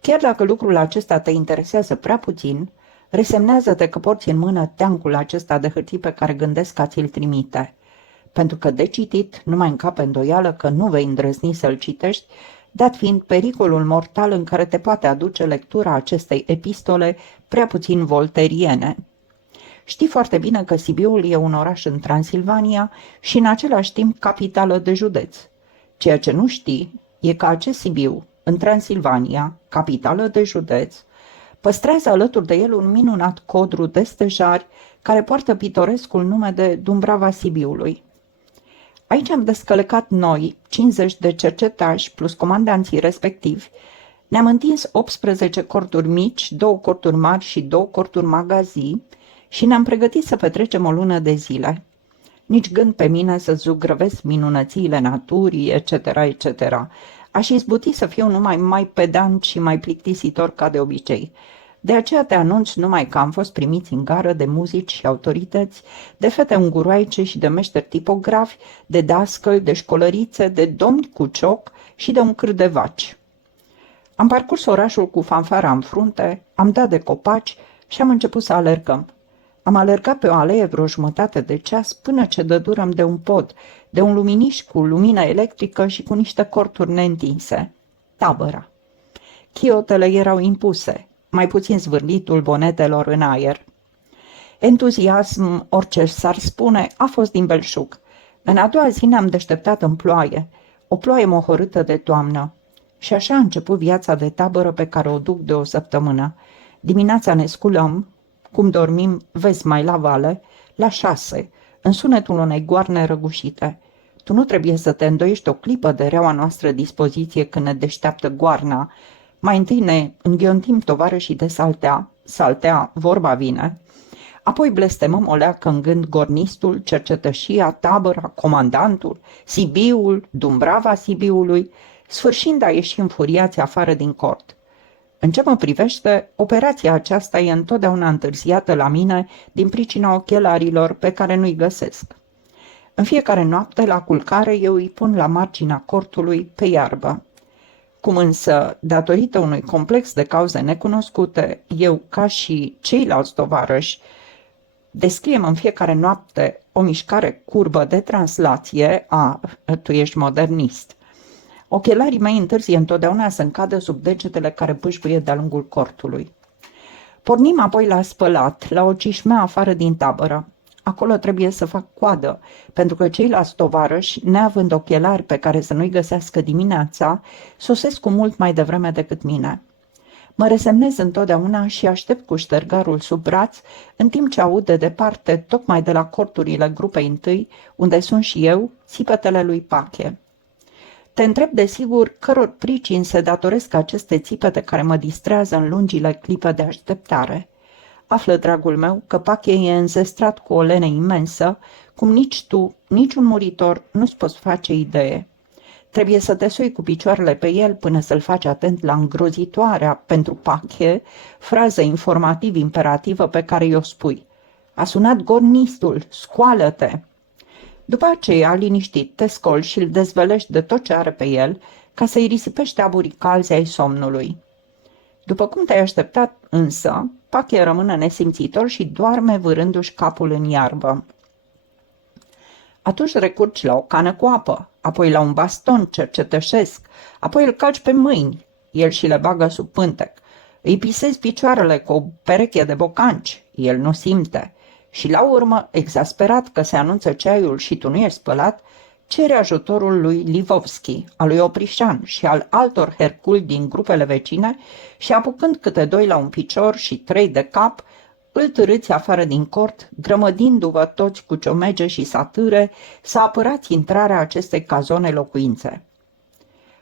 Chiar dacă lucrul acesta te interesează prea puțin, resemnează-te că porți în mână teancul acesta de hârtii pe care gândesc ca ți-l trimite, pentru că de citit nu mai încape îndoială că nu vei îndrăzni să-l citești, dat fiind pericolul mortal în care te poate aduce lectura acestei epistole prea puțin volteriene. Știi foarte bine că Sibiul e un oraș în Transilvania și în același timp capitală de județ. Ceea ce nu știi e că acest Sibiu, în Transilvania, capitală de județ, păstrează alături de el un minunat codru de stejari care poartă pitorescul nume de Dumbrava Sibiului. Aici am descălecat noi, 50 de cercetași plus comandanții respectivi, ne-am întins 18 corturi mici, 2 corturi mari și 2 corturi magazii și ne-am pregătit să petrecem o lună de zile. Nici gând pe mine să zugrăvesc minunățiile naturii, etc., etc. Aș izbuti să fiu numai mai pedant și mai plictisitor ca de obicei. De aceea te anunț numai că am fost primiți în gară de muzici și autorități, de fete unguroaice și de meșteri tipografi, de dascăli, de școlărițe, de domni cu cioc și de un câr de vaci. Am parcurs orașul cu fanfara în frunte, am dat de copaci și am început să alergăm. Am alergat pe o alee vreo jumătate de ceas până ce dădurăm de un pod, de un luminiș cu lumină electrică și cu niște corturi neîntinse. Tabăra. Chiotele erau impuse, mai puțin zvârlitul bonetelor în aer. Entuziasm, orice s-ar spune, a fost din belșug. În a doua zi ne-am deșteptat în ploaie, o ploaie mohorâtă de toamnă. Și așa a început viața de tabără pe care o duc de o săptămână. Dimineața ne sculăm, cum dormim, vezi mai la vale, la 6, în sunetul unei goarne răgușite. Tu nu trebuie să te îndoiești o clipă de reaua noastră dispoziție când ne deșteaptă goarna. Mai întâi ne înghiontim tovarășii de saltea, vorba vine. Apoi blestemăm o leacă în gând gornistul, cercetășia, tabăra, comandantul, Sibiul, Dumbrava Sibiului, sfârșind a ieși înfuriați afară din cort. În ce mă privește, operația aceasta e întotdeauna întârziată la mine din pricina ochelarilor pe care nu-i găsesc. În fiecare noapte, la culcare, eu îi pun la marginea cortului pe iarbă. Cum însă, datorită unui complex de cauze necunoscute, eu, ca și ceilalți tovarăși, descriem în fiecare noapte o mișcare curbă de translație tu ești modernist. Ochelarii mei întârzie întotdeauna să încadă sub degetele care pâșpâie de-a lungul cortului. Pornim apoi la spălat, la o cișmea afară din tabără. Acolo trebuie să fac coadă, pentru că ceilalți tovarăși, neavând ochelari pe care să nu-i găsească dimineața, sosesc cu mult mai devreme decât mine. Mă resemnez întotdeauna și aștept cu ștergarul sub braț, în timp ce aud de departe, tocmai de la corturile grupei întâi, unde sunt și eu, țipetele lui Pache. Te întreb desigur căror pricini se datoresc aceste țipete care mă distrează în lungile clipe de așteptare. Află, dragul meu, că Pache e înzestrat cu o lene imensă, cum nici tu, nici un muritor nu-ți poți face idee. Trebuie să te sui cu picioarele pe el până să-l faci atent la îngrozitoarea, pentru Pache, frază informativ-imperativă pe care i-o spui. A sunat gornistul, scoală-te! După aceea, liniștit, te scoli și îl dezvelești de tot ce are pe el, ca să-i risipești aburii calzi ai somnului. După cum te-ai așteptat, însă, Pache rămâne nesimțitor și doarme vârându-și capul în iarbă. Atunci recurgi la o cană cu apă, apoi la un baston cercetășesc, apoi îl calci pe mâini, el și le bagă sub pântec. Îi pisezi picioarele cu o pereche de bocanci, el nu simte. Și la urmă, exasperat că se anunță ceaiul și tu nu ești spălat, cere ajutorul lui Livovski, al lui Oprișan și al altor herculi din grupele vecine și, apucând câte 2 la un picior și 3 de cap, îl târâți afară din cort, grămădindu-vă toți cu ciomege și satâre să apărați intrarea acestei cazone locuințe.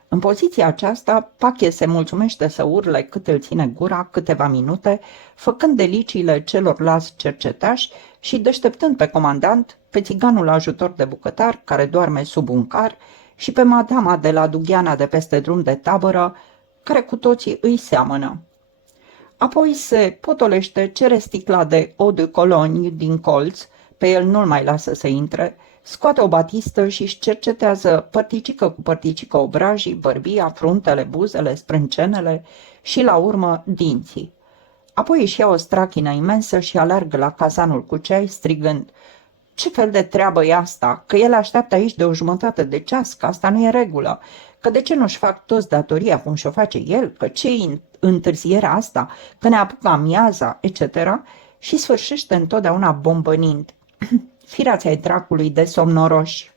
În poziția aceasta, Pache se mulțumește să urle cât îl ține gura câteva minute, făcând deliciile celorlalți cercetași și deșteptând pe comandant, pe țiganul ajutor de bucătar care doarme sub un car și pe madama de la dugheana de peste drum de tabără, care cu toții îi seamănă. Apoi se potolește, cere sticla de eau de Cologne din colț, pe el nu-l mai lasă să intre, scoate o batistă și își cercetează părticică cu părticică obrajii, bărbia, fruntele, buzele, sprâncenele și, la urmă, dinții. Apoi își ia o strachină imensă și alergă la cazanul cu ceai, strigând: "Ce fel de treabă e asta? Că el așteaptă aici de o jumătate de ceas, că asta nu e regulă, că de ce nu-și fac toți datoria cum și-o face el, că ce-i întârzierea asta, că ne apucă amiaza, etc." și sfârșește întotdeauna bombănind: "Firați ai dracului de somnoroși!"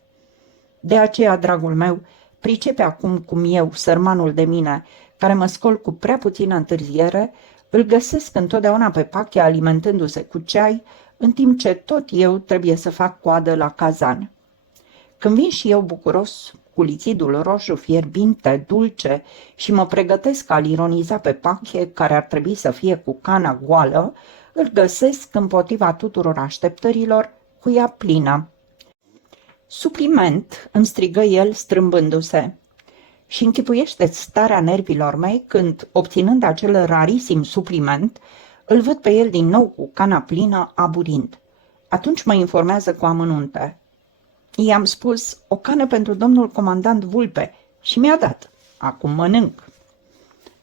De aceea, dragul meu, pricepe acum cum eu, sărmanul de mine, care mă scol cu prea puțină întârziere, îl găsesc întotdeauna pe Pache alimentându-se cu ceai, în timp ce tot eu trebuie să fac coadă la cazan. Când vin și eu bucuros, cu lichidul roșu fierbinte, dulce, și mă pregătesc a-l ironiza pe Pache, care ar trebui să fie cu cana goală, îl găsesc, împotriva tuturor așteptărilor, cu ea plină. "Supliment!" îmi strigă el, strâmbându-se. Și închipuiește-ți starea nervilor mei când, obținând acel rarisim supliment, îl văd pe el din nou cu cana plină, aburind. Atunci mă informează cu amănunte. I-am spus: "O cană pentru domnul comandant Vulpe", și mi-a dat. Acum mănânc.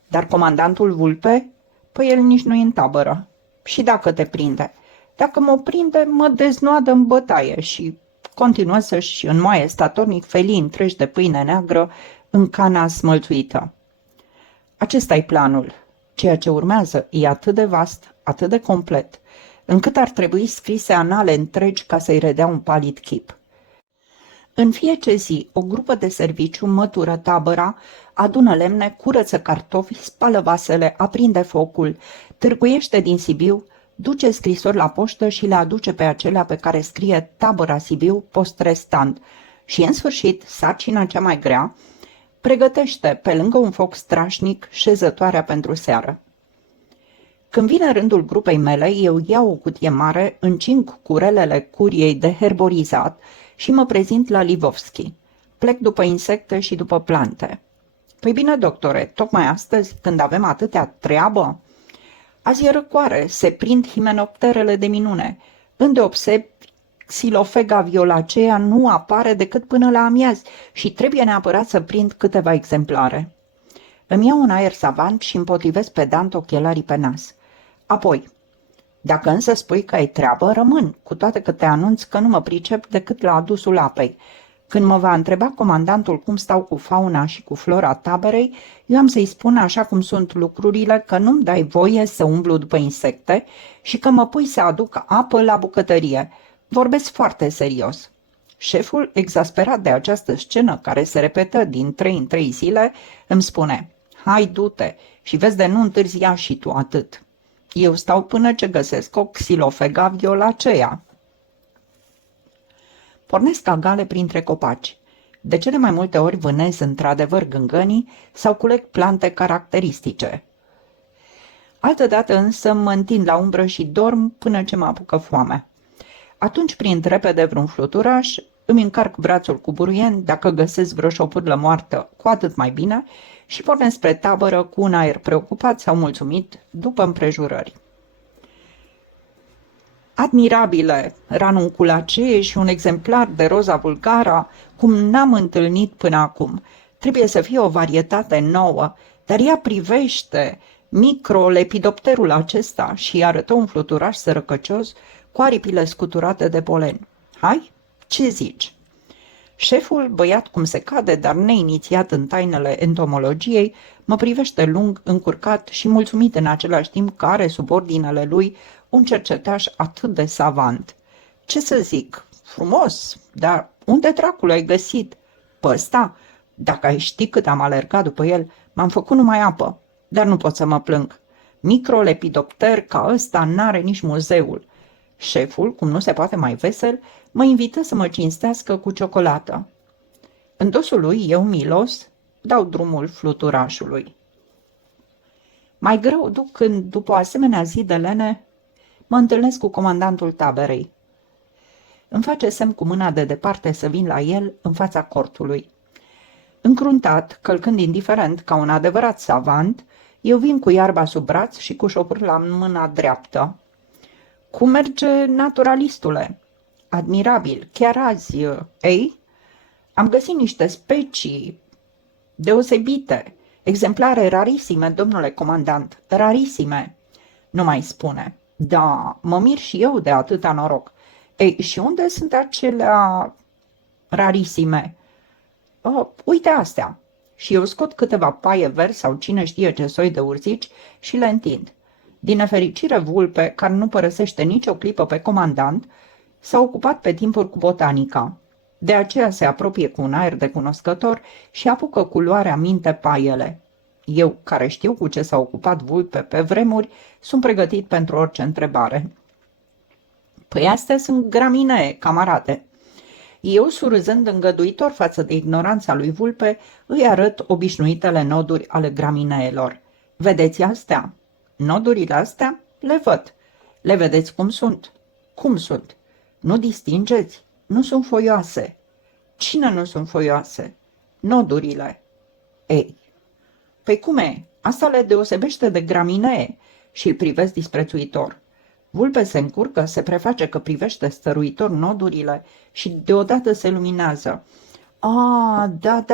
Dar comandantul Vulpe? Păi el nici nu-i în tabără. Și dacă te prinde? Dacă mă prinde, mă deznoadă în bătaie și continuă să-și înmoaie statornic felii întregi de pâine neagră în cana smălțuită. Acesta-i planul. Ceea ce urmează e atât de vast, atât de complet, încât ar trebui scrise anale întregi ca să-i redea un palid chip. În fiecare zi, o grupă de serviciu mătură tabăra, adună lemne, curăță cartofi, spală vasele, aprinde focul, târguiește din Sibiu, duce scrisori la poștă și le aduce pe acelea pe care scrie Tabăra Sibiu, post restant. Și, în sfârșit, sarcina cea mai grea, pregătește, pe lângă un foc strașnic, șezătoarea pentru seară. Când vine rândul grupei mele, eu iau o cutie mare, încing curelele curiei de herborizat și mă prezint la Livovski. Plec după insecte și după plante. "Păi bine, doctore, tocmai astăzi, când avem atâtea treabă?" "Azi e răcoare, se prind himenopterele de minune. Îndeopsebi, Xilofega violacea nu apare decât până la amiazi și trebuie neapărat să prind câteva exemplare." Îmi iau un aer savant și împotrivesc pedant ochelarii pe nas. Apoi: "Dacă însă spui că ai treabă, rămân, cu toate că te anunț că nu mă pricep decât la adusul apei. Când mă va întreba comandantul cum stau cu fauna și cu flora taberei, eu am să-i spun așa cum sunt lucrurile, că nu-mi dai voie să umblu după insecte și că mă pui să aduc apă la bucătărie. Vorbesc foarte serios." Șeful, exasperat de această scenă care se repetă din 3 în 3 zile, îmi spune: "Hai, du-te și vezi de nu întârzia și tu atât." Eu stau până ce găsesc o Xilofega violacea. Pornesc agale printre copaci. De cele mai multe ori vânez într-adevăr gângănii sau culeg plante caracteristice. Altădată însă mă întind la umbră și dorm până ce mă apucă foamea. Atunci prind repede vreun fluturaș, îmi încarc brațul cu buruien, dacă găsesc vreo șopârlă moartă, cu atât mai bine, și pornesc spre tabără cu un aer preocupat sau mulțumit, după împrejurări. Admirabile, ranunculacee și un exemplar de roza vulgara, cum n-am întâlnit până acum. Trebuie să fie o varietate nouă, dar ea privește microlepidopterul acesta și arătă un fluturaș sărăcăcios cu aripile scuturate de polen. Hai, ce zici? Șeful, băiat cum se cade, dar neinițiat în tainele entomologiei, mă privește lung, încurcat și mulțumit în același timp că are sub ordinele lui un cercetaș atât de savant. Ce să zic, frumos, dar unde dracul ai găsit? Pe ăsta? Dacă ai ști cât am alergat după el, m-am făcut numai apă, dar nu pot să mă plâng. Microlepidopter ca ăsta n-are nici muzeul. Șeful, cum nu se poate mai vesel, mă invită să mă cinstească cu ciocolată. În dosul lui, eu, milos, dau drumul fluturașului. Mai greu duc când, după o asemenea zi de lene, mă întâlnesc cu comandantul taberei. Îmi face semn cu mâna de departe să vin la el în fața cortului. Încruntat, călcând indiferent ca un adevărat savant, eu vin cu iarba sub braț și cu șopâr la mâna dreaptă. Cum merge, naturalistule? Admirabil, chiar azi, ei? Am găsit niște specii deosebite, exemplare rarisime, domnule comandant, rarisime. Nu mai spune. Da, mă mir și eu de atâta noroc. Ei, și unde sunt acelea rarisime? Uite astea. Și eu scot câteva paie verzi sau cine știe ce soi de urzici și le întind. Din nefericire, Vulpe, care nu părăsește nicio clipă pe comandant, s-a ocupat pe timpuri cu botanica. De aceea se apropie cu un aer de cunoscător și apucă cu luarea minte paiele. Eu, care știu cu ce s-a ocupat Vulpe pe vremuri, sunt pregătit pentru orice întrebare. Păi astea sunt graminee, camarade. Eu, surzând îngăduitor față de ignoranța lui Vulpe, îi arăt obișnuitele noduri ale gramineelor. Vedeți astea? Nodurile astea? Le văd. Le vedeți cum sunt? Cum sunt? Nu distingeți? Nu sunt foioase. Cine nu sunt foioase? Nodurile. Ei, păi cum e? Asta le deosebește de graminee și îl privesc disprețuitor. Vulpe se încurcă, se preface că privește stăruitor nodurile și deodată se luminează. Da,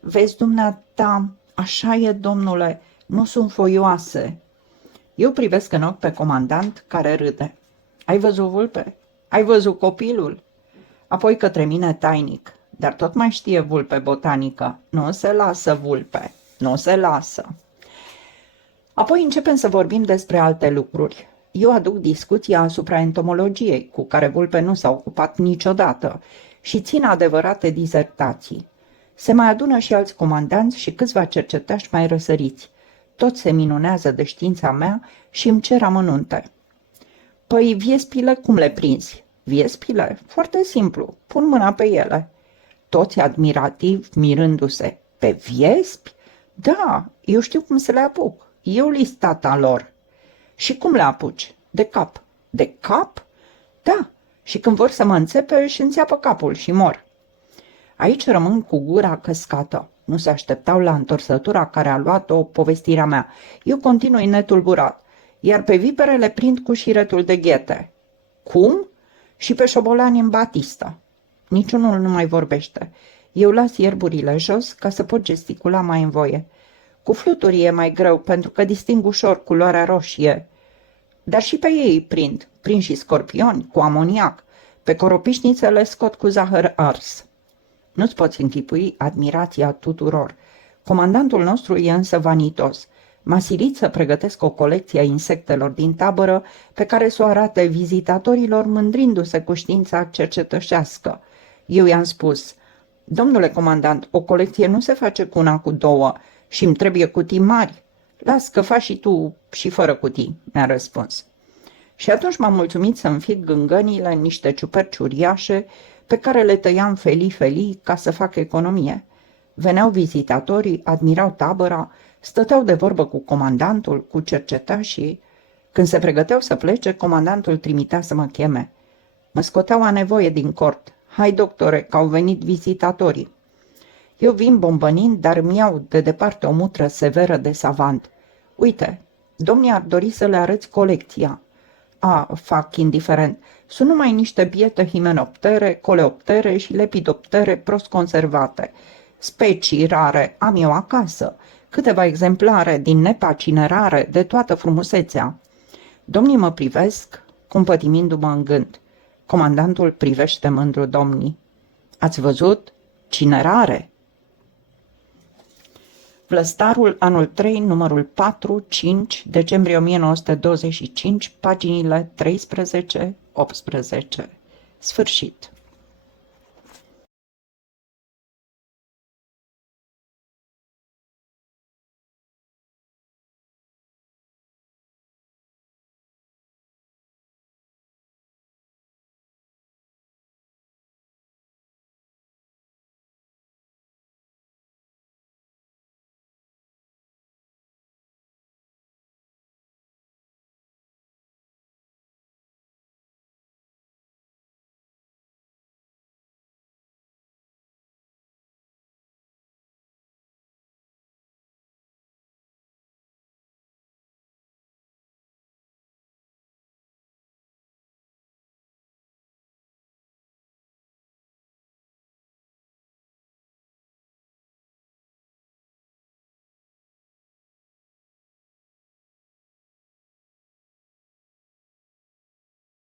vezi dumneata, așa e, domnule, nu sunt foioase. Eu privesc în ochi pe comandant care râde. Ai văzut, Vulpe? Ai văzut copilul? Apoi către mine tainic, dar tot mai știe Vulpe botanică. Nu se lasă, Vulpe, nu se lasă. Apoi începem să vorbim despre alte lucruri. Eu aduc discuția asupra entomologiei, cu care Vulpe nu s-a ocupat niciodată, și țin adevărate dizertații. Se mai adună și alți comandanți și câțiva cercetași mai răsăriți. Toți se minunează de știința mea și îmi cer amănunte. Păi viespile cum le prinzi? Viespile? Foarte simplu, pun mâna pe ele. Toți admirativ, mirându-se. Pe viespi? Da, eu știu cum să le apuc. Eu li-s tata lor. Și cum le apuci? De cap. De cap? Da, și când vor să mă înțepe, își înțeapă capul și mor. Aici rămân cu gura căscată. Nu se așteptau la întorsătura care a luat-o povestirea mea. Eu continui netulburat, iar pe vipere le prind cu șiretul de ghete. Cum? Și pe șobolani în batistă. Niciunul nu mai vorbește. Eu las ierburile jos ca să pot gesticula mai în voie. Cu fluturi e mai greu, pentru că disting ușor culoarea roșie. Dar și pe ei îi prind și scorpioni, cu amoniac. Pe coropișnițe le scot cu zahăr ars. Nu-ți poți închipui admirația tuturor. Comandantul nostru e însă vanitos. M-a silit să pregătesc o colecție a insectelor din tabără pe care să o arate vizitatorilor mândrindu-se cu știința cercetășească. Eu i-am spus, domnule comandant, o colecție nu se face cu una, cu două și îmi trebuie cutii mari. Las că faci și tu și fără cutii, mi-a răspuns. Și atunci m-am mulțumit să înfig gângănile în niște ciuperci uriașe pe care le tăiam felii ca să fac economie. Veneau vizitatorii, admirau tabăra, stăteau de vorbă cu comandantul, cu cercetașii. Când se pregăteau să plece, comandantul trimitea să mă cheme. Mă scoteau a nevoie din cort. Hai, doctore, că au venit vizitatorii. Eu vin bombănind, dar îmi iau de departe o mutră severă de savant. Uite, domnii ar dori să le arăți colecția. Fac indiferent. Sunt numai niște biete himenoptere, coleoptere și lepidoptere prost conservate. Specii rare am eu acasă. Câteva exemplare din nepacinerare de toată frumusețea. Domnii mă privesc, cumpătimindu-mă în gând. Comandantul privește mândru domnii. Ați văzut? Cinerare! Vlăstarul, anul 3, numărul 4, 5, decembrie 1925, paginile 13-18. Sfârșit.